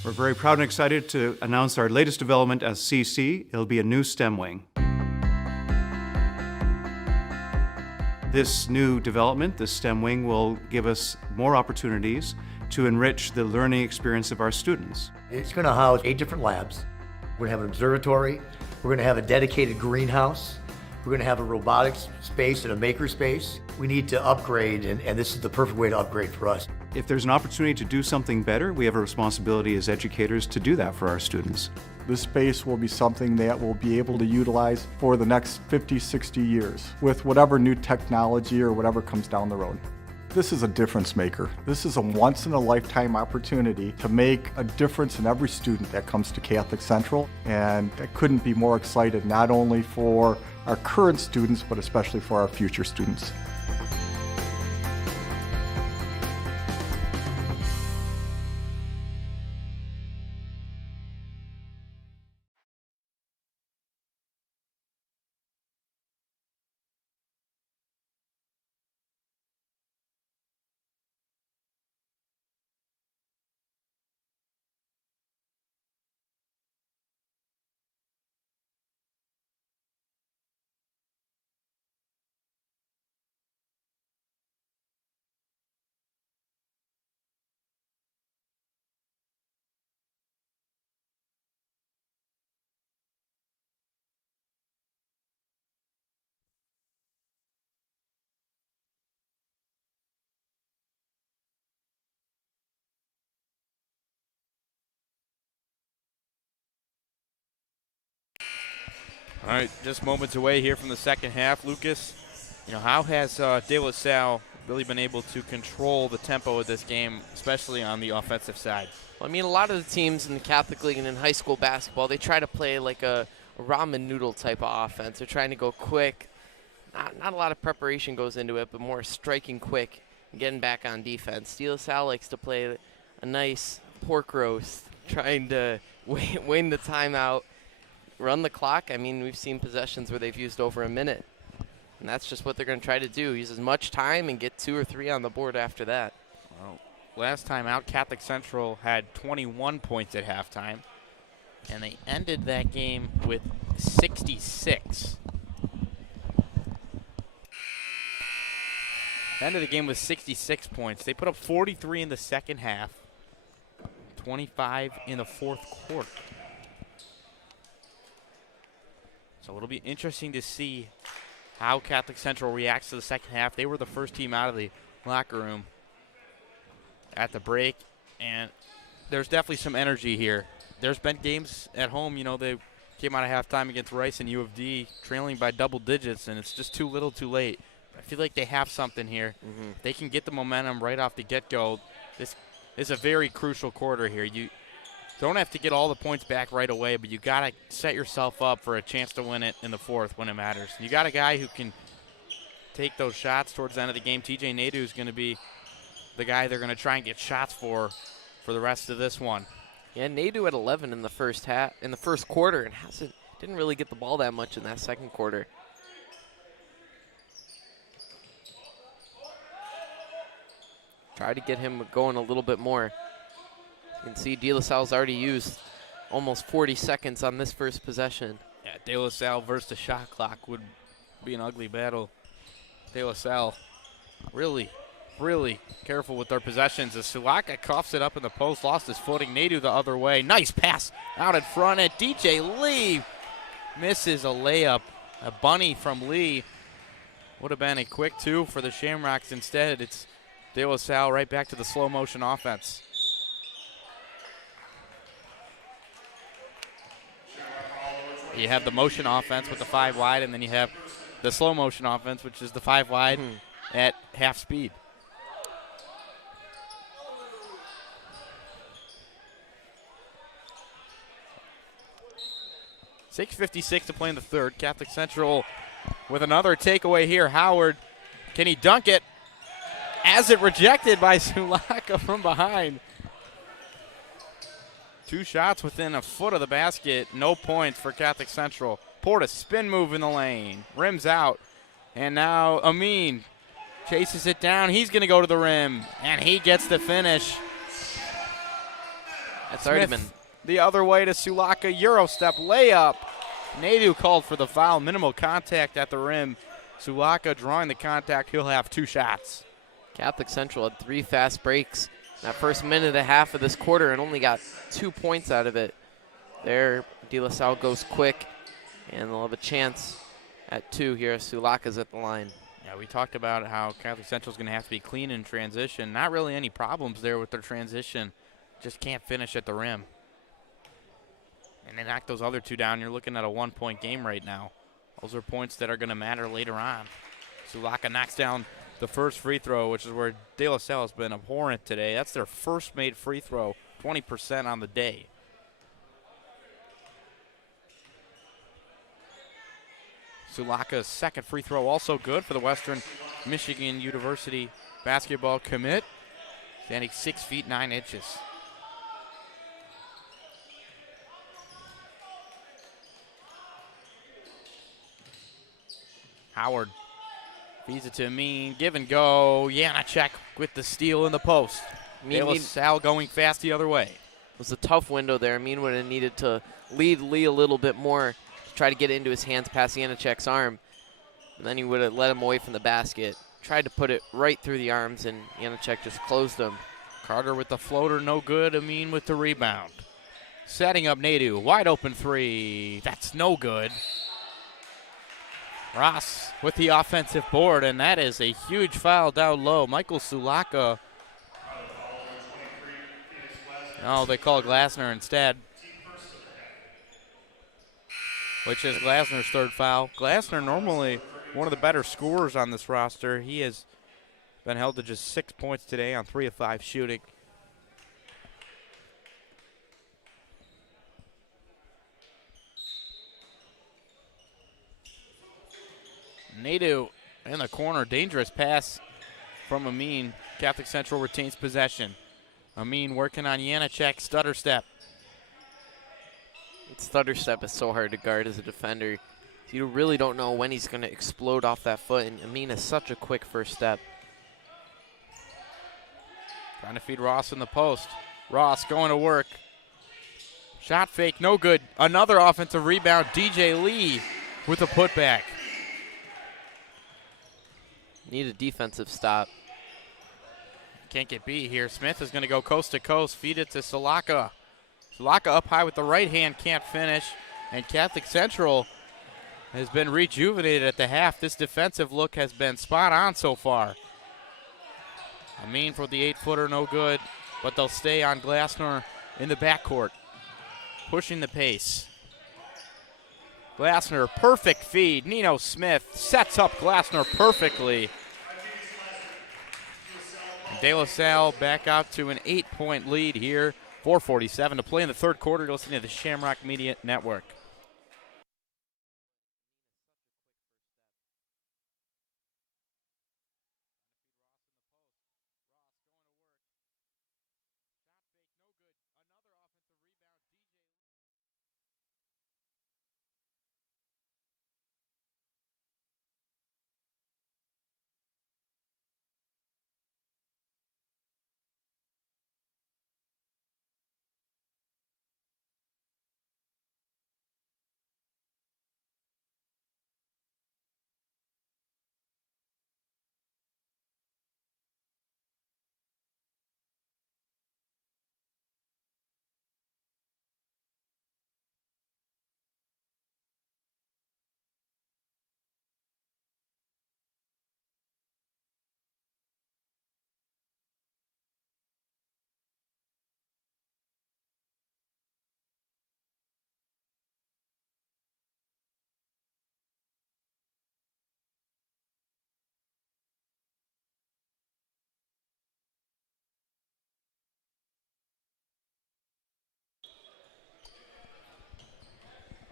We're very proud and excited to announce our latest development as CC. It'll be a new STEM wing. This new development, the STEM wing, will give us more opportunities to enrich the learning experience of our students. It's going to house 8 different labs. We're going to have an observatory. We're going to have a dedicated greenhouse. We're going to have a robotics space and a maker space. We need to upgrade, and this is the perfect way to upgrade for us. If there's an opportunity to do something better, we have a responsibility as educators to do that for our students. This space will be something that we'll be able to utilize for the next 50, 60 years with whatever new technology or whatever comes down the road. This is a difference maker. This is a once-in-a-lifetime opportunity to make a difference in every student that comes to Catholic Central, and I couldn't be more excited not only for our current students, but especially for our future students. All right, just moments away here from the second half. Lucas, how has De La Salle really been able to control the tempo of this game, especially on the offensive side? Well, I mean, a lot of the teams in the Catholic League and in high school basketball, they try to play like a ramen noodle type of offense. They're trying to go quick. Not a lot of preparation goes into it, but more striking quick and getting back on defense. De La Salle likes to play a nice pork roast, trying to win the timeout, run the clock. I mean, we've seen possessions where they've used over a minute, and that's just what they're going to try to do, use as much time and get 2 or 3 on the board after that. Well, last time out, Catholic Central had 21 points at halftime, and they ended that game with 66. Ended the game with 66 points. They put up 43 in the second half, 25 in the fourth quarter. So it'll be interesting to see how Catholic Central reacts to the second half. They were the first team out of the locker room at the break, and there's definitely some energy here. There's been games at home, they came out of halftime against Rice and U of D trailing by double digits, and it's just too little too late. I feel like they have something here. They can get the momentum right off the get-go. This is a very crucial quarter here. You don't have to get all the points back right away, but you got to set yourself up for a chance to win it in the fourth when it matters. You got a guy who can take those shots towards the end of the game. TJ Nadeau is going to be the guy they're going to try and get shots for the rest of this one. Yeah, Nadeau at 11 in the first quarter, and didn't really get the ball that much in that second quarter. Try to get him going a little bit more. You can see De La Salle's already used almost 40 seconds on this first possession. Yeah, De La Salle versus the shot clock would be an ugly battle. De La Salle really, really careful with their possessions. As Sulaka coughs it up in the post, lost his footing. Nadeau the other way. Nice pass out in front, and DJ Lee misses a layup. A bunny from Lee. Would have been a quick 2 for the Shamrocks. Instead, it's De La Salle right back to the slow motion offense. You have the motion offense with the 5 wide, and then you have the slow motion offense, which is the 5 wide at half speed. .6:56 to play in the third. Catholic Central with another takeaway here. Howard, can he dunk it? As it rejected by Sulaka from behind. 2 shots within a foot of the basket. No points for Catholic Central. Laporta spin move in the lane. Rims out. And now Amin chases it down. He's going to go to the rim. And he gets the finish. That's already been The other way to Sulaka. Euro step layup. Nadu called for the foul. Minimal contact at the rim. Sulaka drawing the contact. He'll have 2 shots. Catholic Central had 3 fast breaks that first minute and a half of this quarter and only got 2 points out of it. There, De La Salle goes quick, and they'll have a chance at 2 here. Sulaka's at the line. Yeah, we talked about how Catholic Central's going to have to be clean in transition. Not really any problems there with their transition. Just can't finish at the rim. And they knock those other 2 down. You're looking at a 1-point game right now. Those are points that are going to matter later on. Sulaka knocks down the first free throw, which is where De La Salle has been abhorrent today. That's their first made free throw, 20% on the day. Sulaka's second free throw also good for the Western Michigan University basketball commit. Standing 6 feet 9 inches. Howard feeds it to Amin. Give and go. Janacek with the steal in the post. De La Salle going fast the other way. It was a tough window there. Amin would have needed to lead Lee a little bit more to try to get it into his hands past Janacek's arm. And then he would have let him away from the basket. Tried to put it right through the arms, and Janacek just closed him. Carter with the floater, no good. Amin with the rebound. Setting up Nadu. Wide open 3. That's no good. Ross with the offensive board, and that is a huge foul down low. Michael Sulaka. Oh, they call Glasner instead, which is Glasner's 3rd foul. Glasner normally one of the better scorers on this roster. He has been held to just 6 points today on 3 of 5 shooting. Nadu in the corner, dangerous pass from Amin. Catholic Central retains possession. Amin working on Janacek, stutter step. Stutter step is so hard to guard as a defender. You really don't know when he's going to explode off that foot, and Amin is such a quick first step. Trying to feed Ross in the post. Ross going to work. Shot fake, no good. Another offensive rebound. DJ Lee with a putback. Need a defensive stop. Can't get beat here. Smith is going to go coast to coast. Feed it to Sulaka. Sulaka up high with the right hand, can't finish. And Catholic Central has been rejuvenated at the half. This defensive look has been spot on so far. Amin for the 8-footer, no good. But they'll stay on Glasner in the backcourt, pushing the pace. Glasner, perfect feed. Nino Smith sets up Glasner perfectly. De La Salle back out to an 8-point lead here. 4:47 to play in the 3rd quarter. You're listening to the Shamrock Media Network.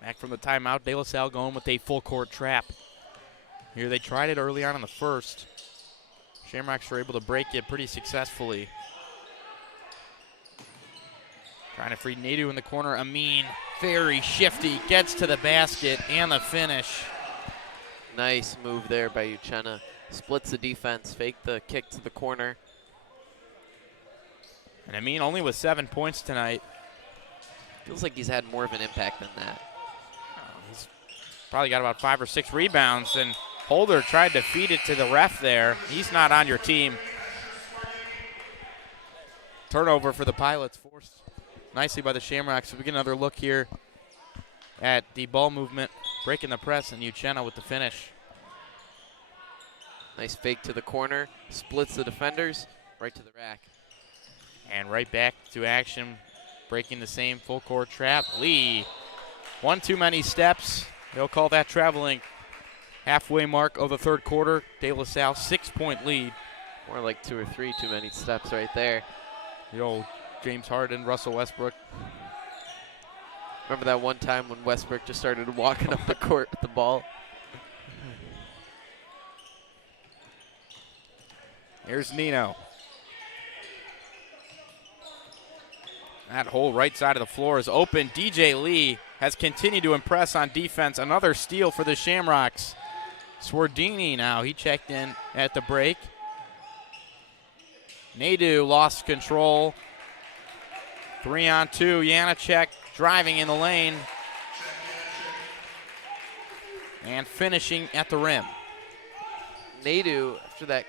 Back from the timeout, De La Salle going with a full court trap. Here they tried it early on in the first. Shamrocks were able to break it pretty successfully. Trying to free Nadu in the corner. Amin Very shifty, gets to the basket and the finish. Nice move there by Uchenna. Splits the defense, fake the kick to the corner. And Amin only with 7 points tonight. Feels like he's had more of an impact than that. He's probably got about 5 or 6 rebounds, and Holder tried to feed it to the ref there. He's not on your team. Turnover for the Pilots, forced nicely by the Shamrocks. So we get another look here at the ball movement, breaking the press, and Uchenna with the finish. Nice fake to the corner, splits the defenders, right to the rack. And right back to action, breaking the same full court trap. Lee, one too many steps. They'll call that traveling. Halfway mark of the third quarter. De La Salle 6-point lead. More like 2 or 3 too many steps right there. The old James Harden, Russell Westbrook. Remember that one time when Westbrook just started walking up the court with the ball? Here's Nino. That whole right side of the floor is open. DJ Lee has continued to impress on defense. Another steal for the Shamrocks. Swardini now, he checked in at the break. Nadu lost control. 3-on-2, Janacek driving in the lane. And finishing at the rim. Nadu, after that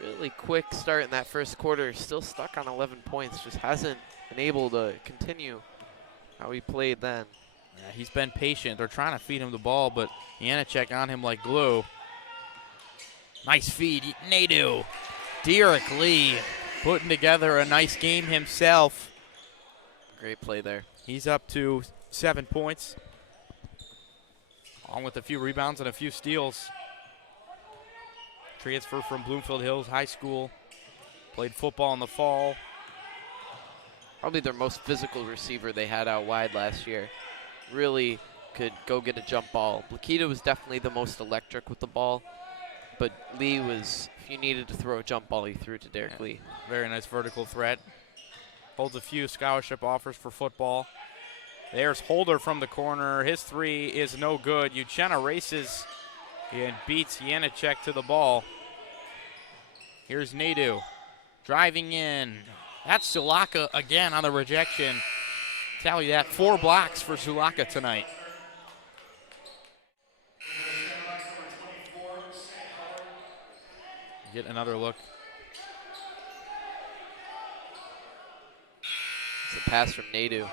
really quick start in that first quarter, still stuck on 11 points, just hasn't been able to continue how he played then. Yeah, he's been patient. They're trying to feed him the ball, but Janacek on him like glue. Nice feed, Nadu. Derek Lee putting together a nice game himself. Great play there. He's up to 7 points, along with a few rebounds and a few steals. Transfer from Bloomfield Hills High School. Played football in the fall. Probably their most physical receiver they had out wide last year. Really could go get a jump ball. Blakita was definitely the most electric with the ball, but Lee was, if you needed to throw a jump ball, he threw it to Derek Lee. Very nice vertical threat. Holds a few scholarship offers for football. There's Holder from the corner. His three is no good. Uchenna races and beats Janacek to the ball. Here's Nadu driving in. That's Sulaka again on the rejection. Tally that, 4 blocks for Sulaka tonight. Get another look. It's a pass from Nadu.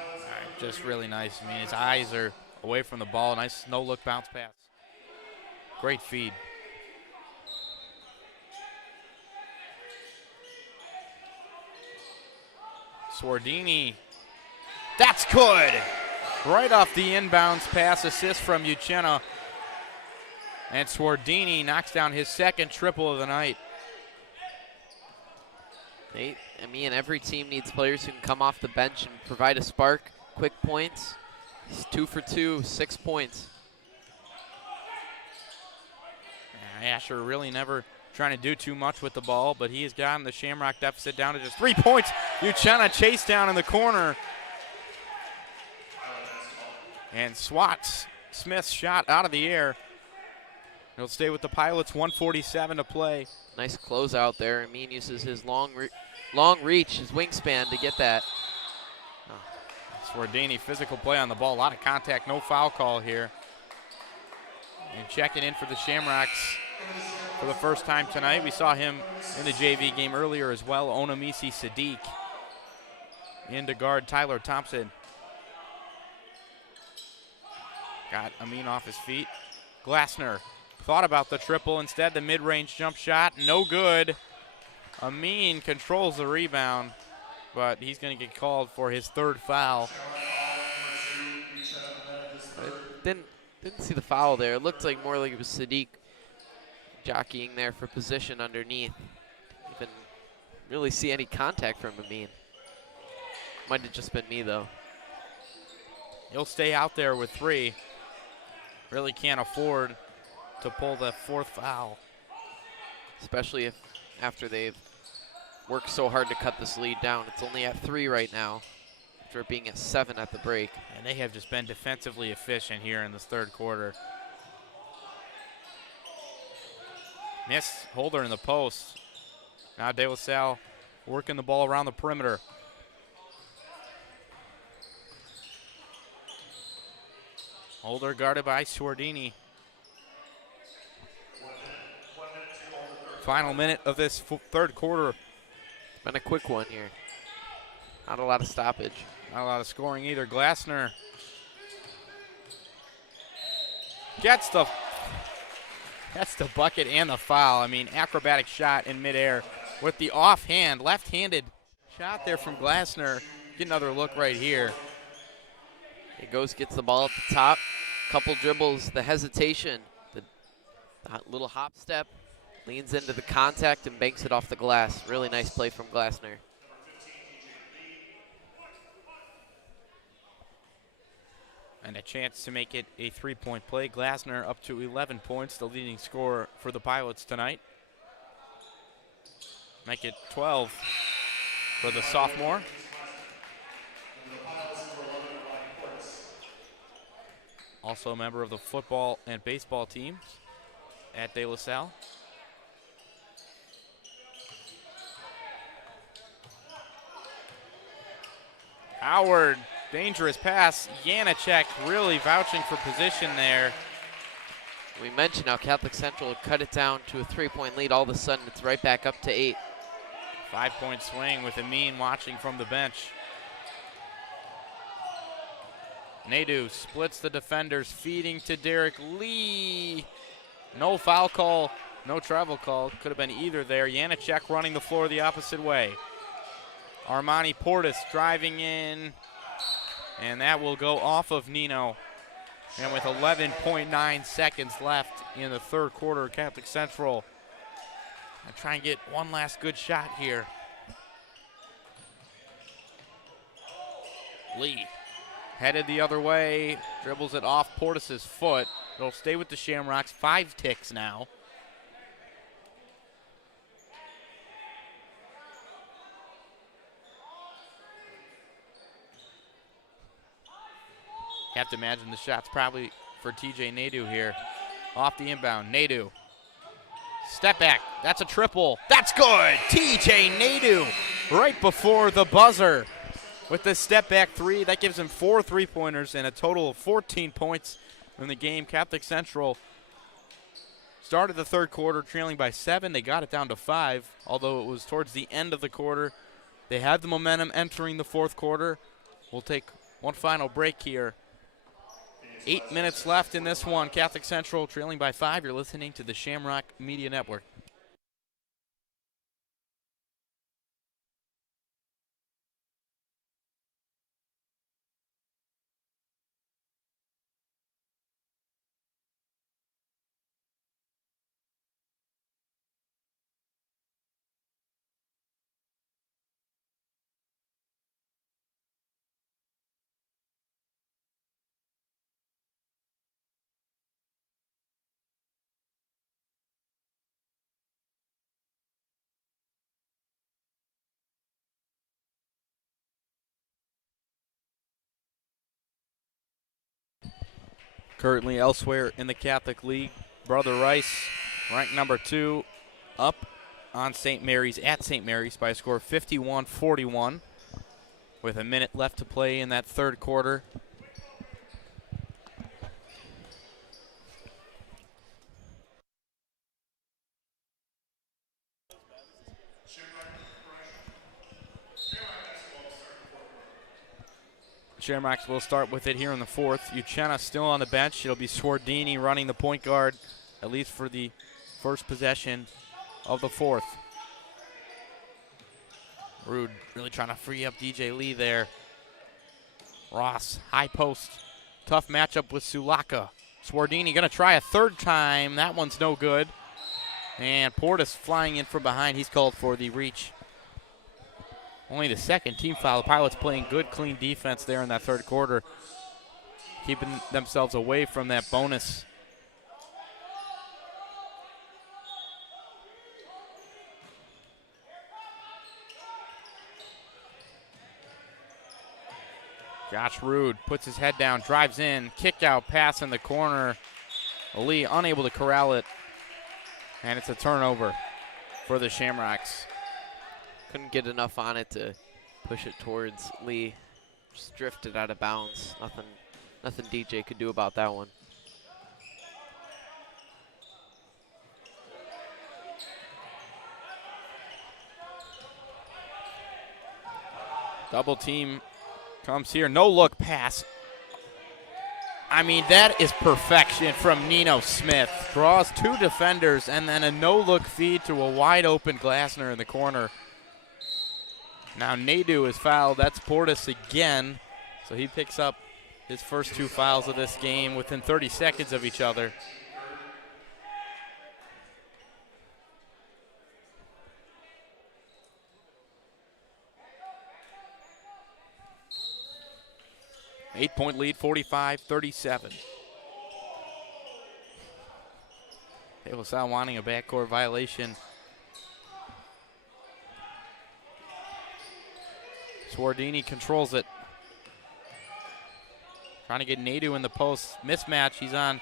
Just really nice. I mean, his eyes are away from the ball. Nice no-look bounce pass. Great feed. Swardini. That's good. Right off the inbounds pass, assist from Uchenna. And Swardini knocks down his second triple of the night. Every team needs players who can come off the bench and provide a spark, quick points. He's 2 for 2, 6 points. Asher really never trying to do too much with the ball, but he has gotten the Shamrock deficit down to just 3 points. Uchenna chase down in the corner. And swats Smith's shot out of the air. He'll stay with the Pilots, 1:47 to play. Nice closeout there. Amin uses his long reach, his wingspan to get that. Swardini, physical play on the ball. A lot of contact, no foul call here. And checking in for the Shamrocks for the first time tonight. We saw him in the JV game earlier as well. Onamisi Sadiq in to guard Tyler Thompson. Got Amin off his feet. Glassner thought about the triple. Instead, the mid-range jump shot, no good. Amin controls the rebound, but he's going to get called for his 3rd foul. Didn't see the foul there. It looked like more like it was Sadiq jockeying there for position underneath. Didn't even really see any contact from Amin. Might have just been me, though. He'll stay out there with 3. Really can't afford to pull the 4th foul. Especially if after they've worked so hard to cut this lead down. It's only at 3 right now. after it being at 7 at the break. And they have just been defensively efficient here in this third quarter. Miss Holder in the post. Now De La Salle working the ball around the perimeter. Holder guarded by Swardini. Final minute of this third quarter. Been a quick one here. Not a lot of stoppage. Not a lot of scoring either. Glassner gets the bucket and the foul. I mean, acrobatic shot in midair with the offhand, left-handed shot there from Glassner. Get another look right here. He goes, gets the ball at the top. Couple dribbles, the hesitation, the little hop step, leans into the contact and banks it off the glass. Really nice play from Glassner. And a chance to make it a three-point play. Glassner up to 11 points, the leading scorer for the Pilots tonight. Make it 12 for the sophomore. Also a member of the football and baseball teams at De La Salle. Howard, dangerous pass. Janacek really vouching for position there. We mentioned how Catholic Central cut it down to a 3-point lead. All of a sudden, it's right back up to 8. 5-point swing with Amin watching from the bench. Nadeau splits the defenders, feeding to Derek Lee. No foul call, no travel call. Could have been either there. Janacek running the floor the opposite way. Armani Portis driving in, and that will go off of Nino. And with 11.9 seconds left in the third quarter, Catholic Central will try and get one last good shot here. Lee headed the other way, dribbles it off Portis's foot. It'll stay with the Shamrocks. 5 ticks now. Have to imagine the shot's probably for TJ Nadeau here. Off the inbound, Nadeau. Step back, that's a triple. That's good, TJ Nadeau right before the buzzer with the step back 3. That gives him 4 3-pointers and a total of 14 points in the game. Catholic Central started the third quarter trailing by 7. They got it down to 5, although it was towards the end of the quarter. They had the momentum entering the fourth quarter. We'll take one final break here. 8 minutes left in this one. Catholic Central trailing by 5. You're listening to the Shamrock Media Network. Currently elsewhere in the Catholic League, Brother Rice, ranked number 2, up on St. Mary's, at St. Mary's by a score of 51-41 with a minute left to play in that third quarter. Shamrocks will start with it here in the fourth. Uchenna still on the bench. It'll be Swardini running the point guard, at least for the first possession of the fourth. Rude really trying to free up DJ Lee there. Ross, high post. Tough matchup with Sulaka. Swardini going to try a third time. That one's no good. And Portis flying in from behind. He's called for the reach. Only the second team foul. The Pilots playing good, clean defense there in that third quarter, keeping themselves away from that bonus. Josh Rude puts his head down, drives in, kick out pass in the corner. Lee unable to corral it, and it's a turnover for the Shamrocks. Couldn't get enough on it to push it towards Lee. Just drifted out of bounds. Nothing DJ could do about that one. Double team comes here. No look pass. I mean, that is perfection from Nino Smith. Draws two defenders and then a no look feed to a wide open Glasner in the corner. Now Nadeau is fouled. That's Portis again. So he picks up his first two fouls of this game within 30 seconds of each other. Eight-point lead, 45-37. De La Salle wanting a backcourt violation. Swardini controls it. Trying to get Nadeau in the post. Mismatch, he's on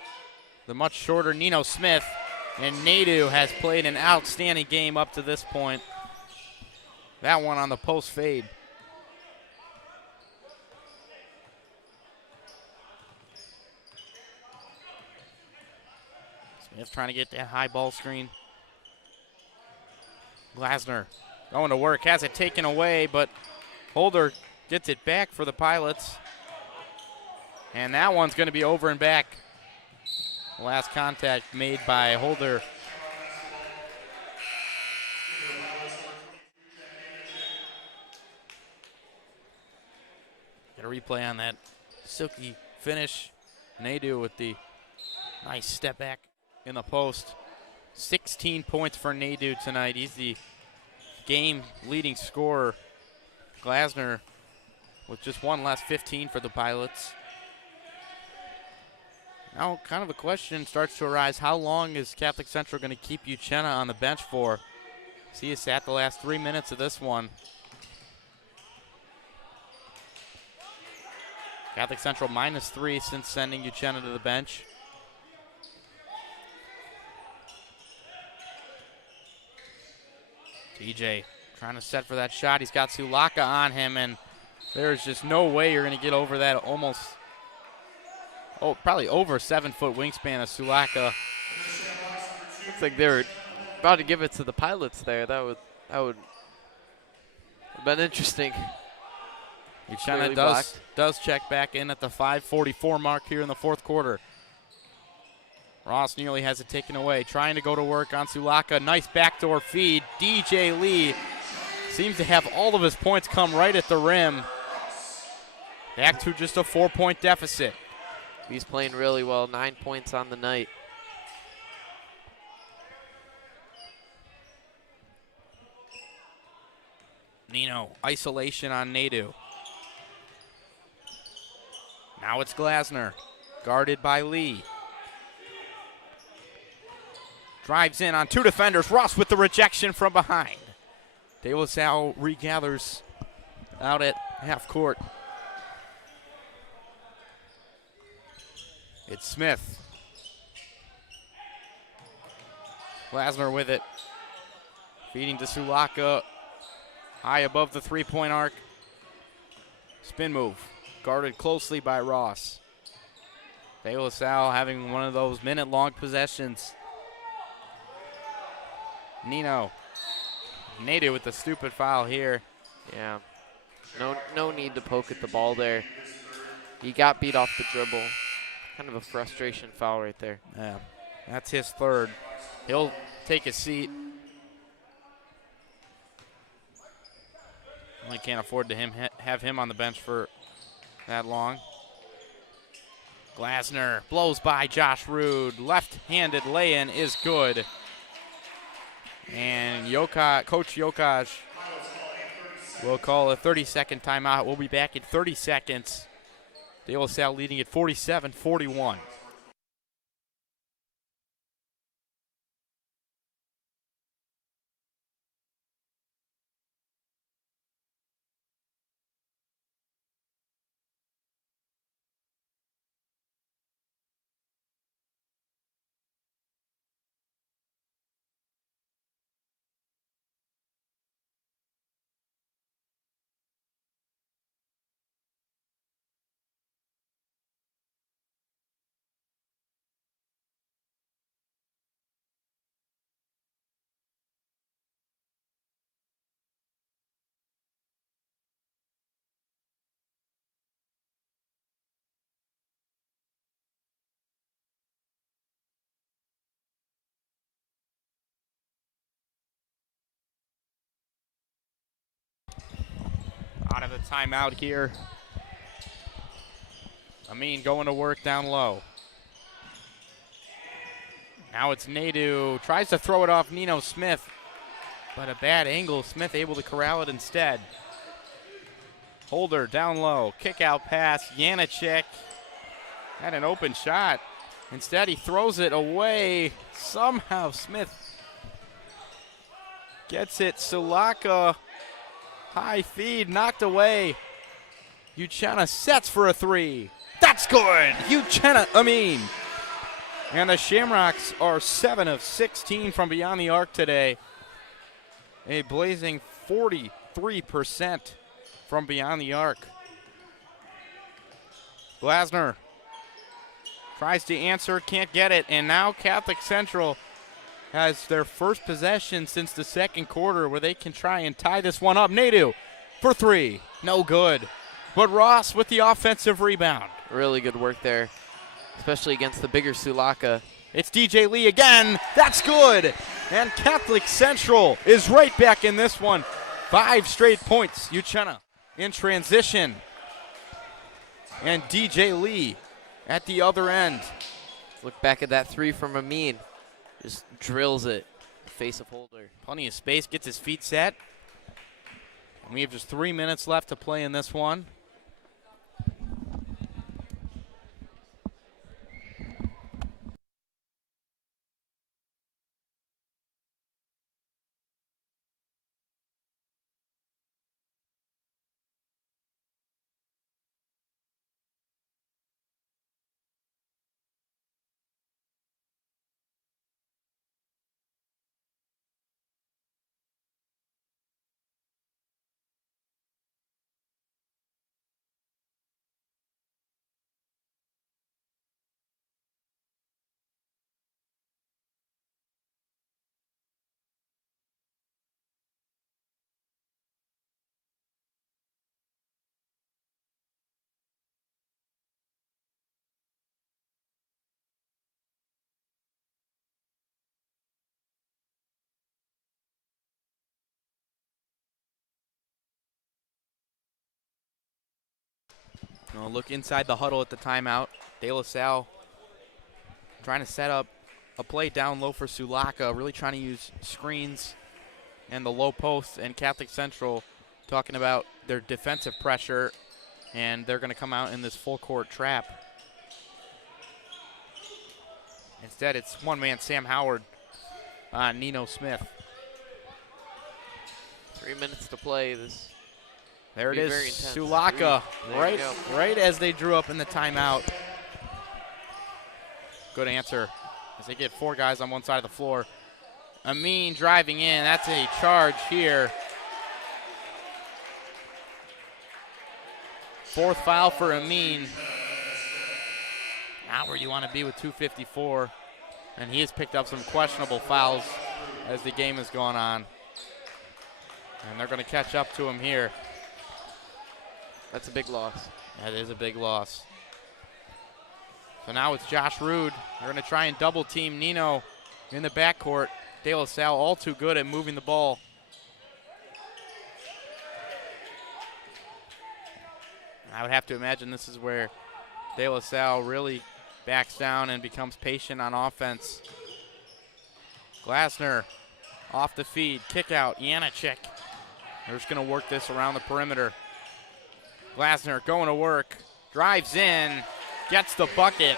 the much shorter Nino Smith. And Nadeau has played an outstanding game up to this point. That one on the post fade. Smith trying to get that high ball screen. Glasner going to work, has it taken away, but Holder gets it back for the Pilots. And that one's going to be over and back. Last contact made by Holder. Get a replay on that silky finish. Nadeau with the nice step back in the post. 16 points for Nadeau tonight. He's the game leading scorer. Glasner with just one less, 15 for the Pilots. Now kind of a question starts to arise. How long is Catholic Central going to keep Uchenna on the bench for? See, it's at the last 3 minutes of this one. Catholic Central -3 since sending Uchenna to the bench. DJ trying to set for that shot. He's got Sulaka on him, and there's just no way you're going to get over that almost, probably over 7-foot wingspan of Sulaka. Looks like they were about to give it to the Pilots there. That would have been interesting. Uchenna does check back in at the 5:44 mark here in the fourth quarter. Ross nearly has it taken away, trying to go to work on Sulaka. Nice backdoor feed. DJ Lee seems to have all of his points come right at the rim. Back to just a 4-point deficit. He's playing really well, 9 points on the night. Nino, isolation on Nadeau. Now it's Glasner, guarded by Lee. Drives in on two defenders. Ross with the rejection from behind. De La Salle regathers out at half court. It's Smith. Glasner with it. Feeding to Sulaka. High above the three-point arc. Spin move. Guarded closely by Ross. De La Salle having one of those minute-long possessions. Nino. Nadeau with the stupid foul here. Yeah. No need to poke at the ball there. He got beat off the dribble. Kind of a frustration foul right there. Yeah. That's his third. He'll take a seat. Only can't afford to have him on the bench for that long. Glasner blows by Josh Rude. Left-handed lay-in is good. And Coach Yokaj will call a 30-second timeout. We'll be back in 30 seconds. De La Salle leading at 47-41. have a timeout here. Amin going to work down low. Now it's Nadu. Tries to throw it off Nino Smith, but a bad angle. Smith able to corral it instead. Holder down low. Kick out pass. Janacek had an open shot. Instead, he throws it away. Somehow Smith gets it. Sulaka, high feed, knocked away. Uchenna sets for a three. That's good. Uchenna Amin. And the Shamrocks are 7 of 16 from beyond the arc today. A blazing 43% from beyond the arc. Glasner tries to answer, can't get it, and now Catholic Central has their first possession since the second quarter where they can try and tie this one up. Nadu for three, no good. But Ross with the offensive rebound. Really good work there, especially against the bigger Sulaka. It's DJ Lee again, that's good. And Catholic Central is right back in this one. 5 straight points, Uchenna in transition. And DJ Lee at the other end. Look back at that three from Amin. Just drills it. Face of Holder. Plenty of space, gets his feet set. And we have just 3 minutes left to play in this one. We'll look inside the huddle at the timeout. De La Salle trying to set up a play down low for Sulaka, really trying to use screens and the low post, and Catholic Central talking about their defensive pressure, and they're going to come out in this full court trap. Instead, it's one-man Sam Howard on Nino Smith. 3 minutes to play. There it is, very intense. Sulaka, There right as they drew up in the timeout. Good answer as they get 4 guys on one side of the floor. Amin driving in, that's a charge here. 4th foul for Amin. Not where you want to be with 2:54. And he has picked up some questionable fouls as the game has gone on. And they're going to catch up to him here. That's a big loss. That is a big loss. So now it's Josh Rude. They're going to try and double team Nino in the backcourt. De La Salle all too good at moving the ball. I would have to imagine this is where De La Salle really backs down and becomes patient on offense. Glasner off the feed, kick out, Janacek. They're just going to work this around the perimeter. Glasner going to work, drives in, gets the bucket.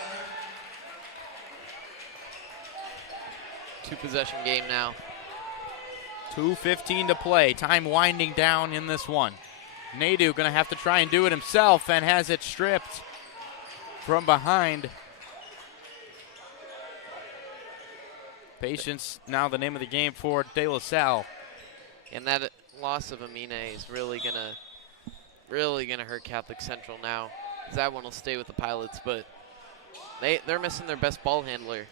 2-possession game now. 2:15 to play, time winding down in this one. Nadu going to have to try and do it himself and has it stripped from behind. Patience now the name of the game for De La Salle. And that loss of Amine is really gonna hurt Catholic Central now. That one will stay with the Pilots, but they're missing their best ball handler.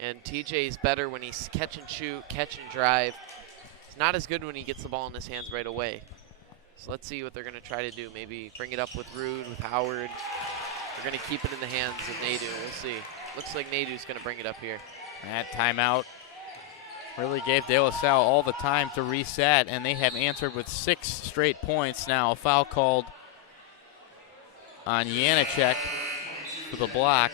And TJ's better when he's catch and shoot, catch and drive. He's not as good when he gets the ball in his hands right away. So let's see what they're going to try to do. Maybe bring it up with Rude, with Howard. They're going to keep it in the hands of Nadu. We'll see. Looks like Nadu's going to bring it up here. That timeout Really gave De La Salle all the time to reset, and they have answered with 6 straight points now. A foul called on Janacek for the block.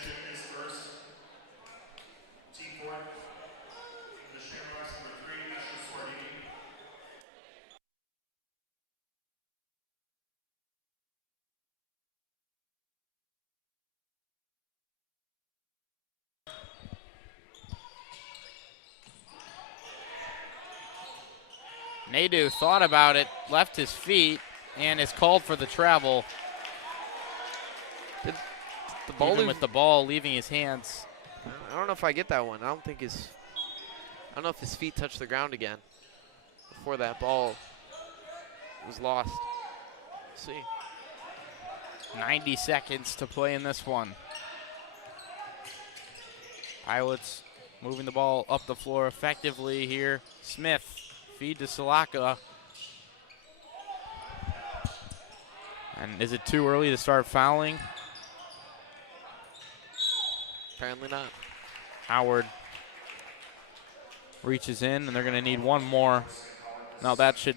Nadeau thought about it, left his feet, and is called for the travel. Did the ball Even with the ball leaving his hands. I don't know if I get that one. I don't know if his feet touched the ground again before that ball was lost. Let's see. 90 seconds to play in this one. Pilots moving the ball up the floor effectively here. Smith, feed to Salaka. And is it too early to start fouling? Apparently not. Howard reaches in, and they're going to need one more. Now that should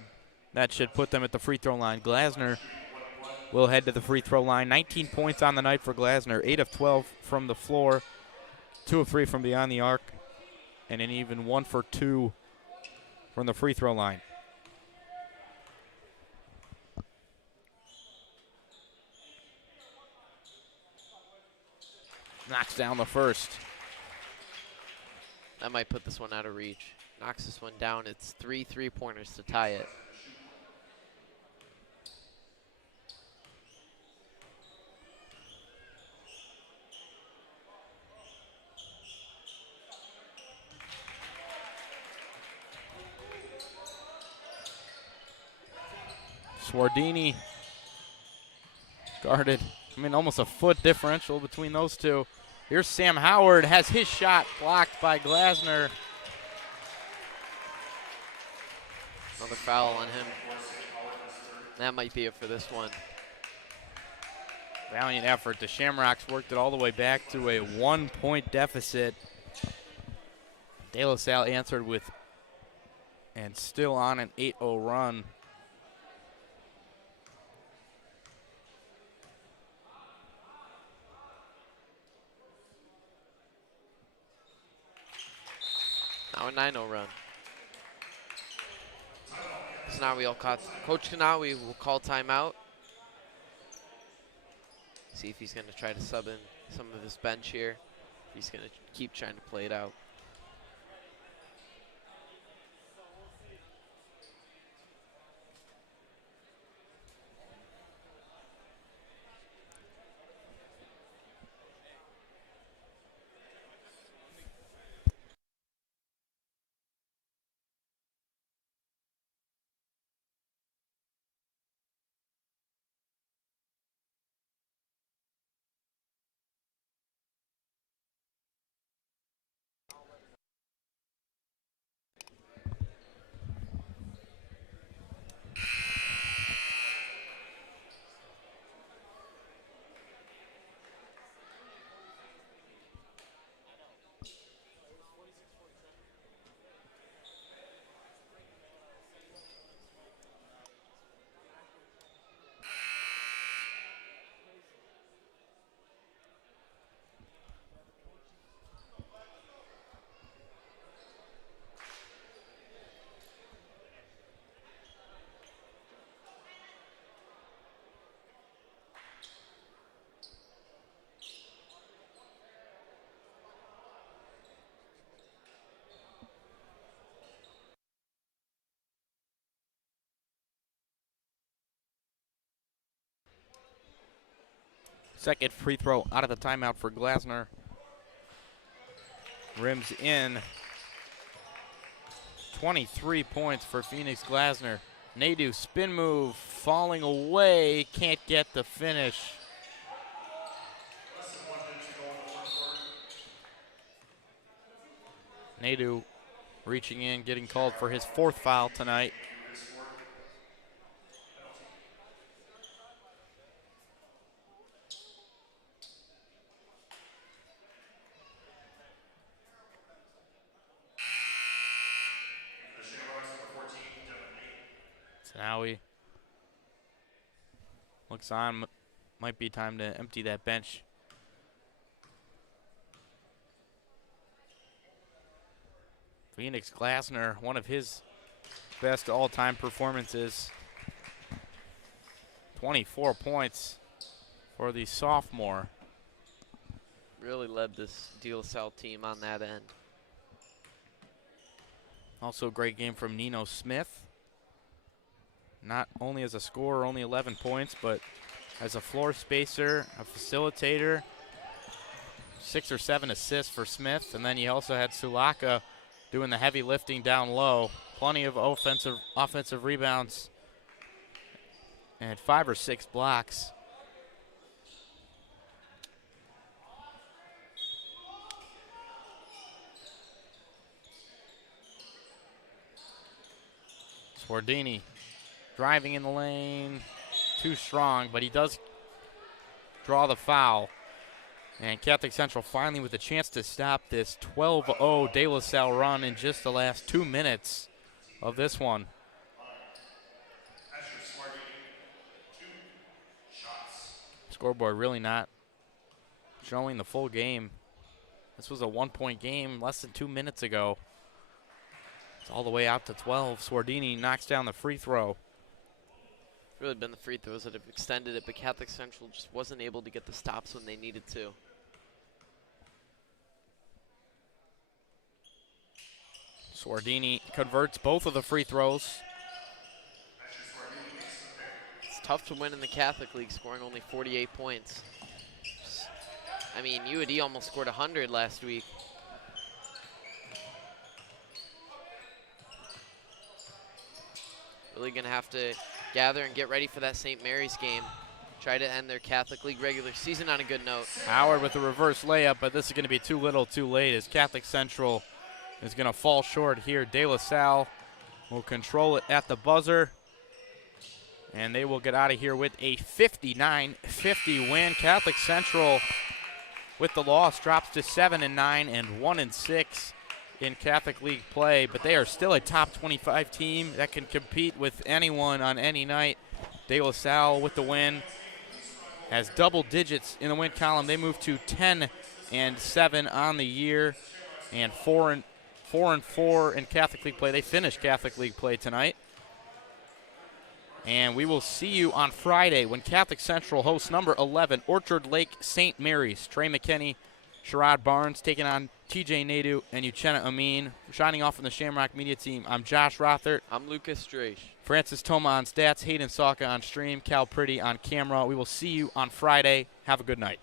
put them at the free throw line. Glasner will head to the free throw line. 19 points on the night for Glasner. 8 of 12 from the floor. 2 of 3 from beyond the arc. And an even 1 for 2 from the free throw line. Knocks down the first. That might put this one out of reach. Knocks this one down. It's 3 3-pointers to tie it. Swardini guarded. I mean, almost a foot differential between those two. Here's Sam Howard, has his shot blocked by Glasner. Another foul on him. That might be it for this one. Valiant effort. The Shamrocks worked it all the way back to a 1-point deficit. De La Salle answered with, and still on an 8-0 run. Now a 9-0 run. So now Coach Kanawi will call timeout. See if he's going to try to sub in some of his bench here. He's going to keep trying to play it out. Second free throw out of the timeout for Glasner. Rims in. 23 points for Phoenix Glasner. Nadeau spin move, falling away, can't get the finish. Nadeau reaching in, getting called for his 4th foul tonight. So now he looks on. Might be time to empty that bench. Phoenix Glasner, one of his best all-time performances. 24 points for the sophomore. Really led this De La Salle team on that end. Also a great game from Nino Smith. Not only as a scorer, only 11 points, but as a floor spacer, a facilitator. 6 or 7 assists for Smith. And then you also had Sulaka doing the heavy lifting down low. Plenty of offensive rebounds. And 5 or 6 blocks. Swardini driving in the lane, too strong, but he does draw the foul. And Catholic Central finally with a chance to stop this 12-0 De La Salle run in just the last 2 minutes of this one. Scoreboard really not showing the full game. This was a 1-point game less than 2 minutes ago. It's all the way out to 12. Swardini knocks down the free throw. Really been the free throws that have extended it, but Catholic Central just wasn't able to get the stops when they needed to. Swardini converts both of the free throws. It's tough to win in the Catholic League, scoring only 48 points. I mean, UAD almost scored 100 last week. Really going to have to gather and get ready for that St. Mary's game. Try to end their Catholic League regular season on a good note. Howard with the reverse layup, but this is going to be too little too late as Catholic Central is going to fall short here. De La Salle will control it at the buzzer, and they will get out of here with a 59-50 win. Catholic Central with the loss drops to 7-9 and 1-6 in Catholic League play, but they are still a top 25 team that can compete with anyone on any night. De La Salle with the win has double digits in the win column. They move to 10-7 on the year and 4-4 in Catholic League play. They finish Catholic League play tonight. And we will see you on Friday when Catholic Central hosts number 11, Orchard Lake St. Mary's. Trey McKinney, Sherrod Barnes taking on TJ Nadu and Uchenna Amin. Shining off from the Shamrock Media Team, I'm Josh Rothert. I'm Lucas Drake. Francis Toma on stats, Hayden Salka on stream, Cal Pretty on camera. We will see you on Friday. Have a good night.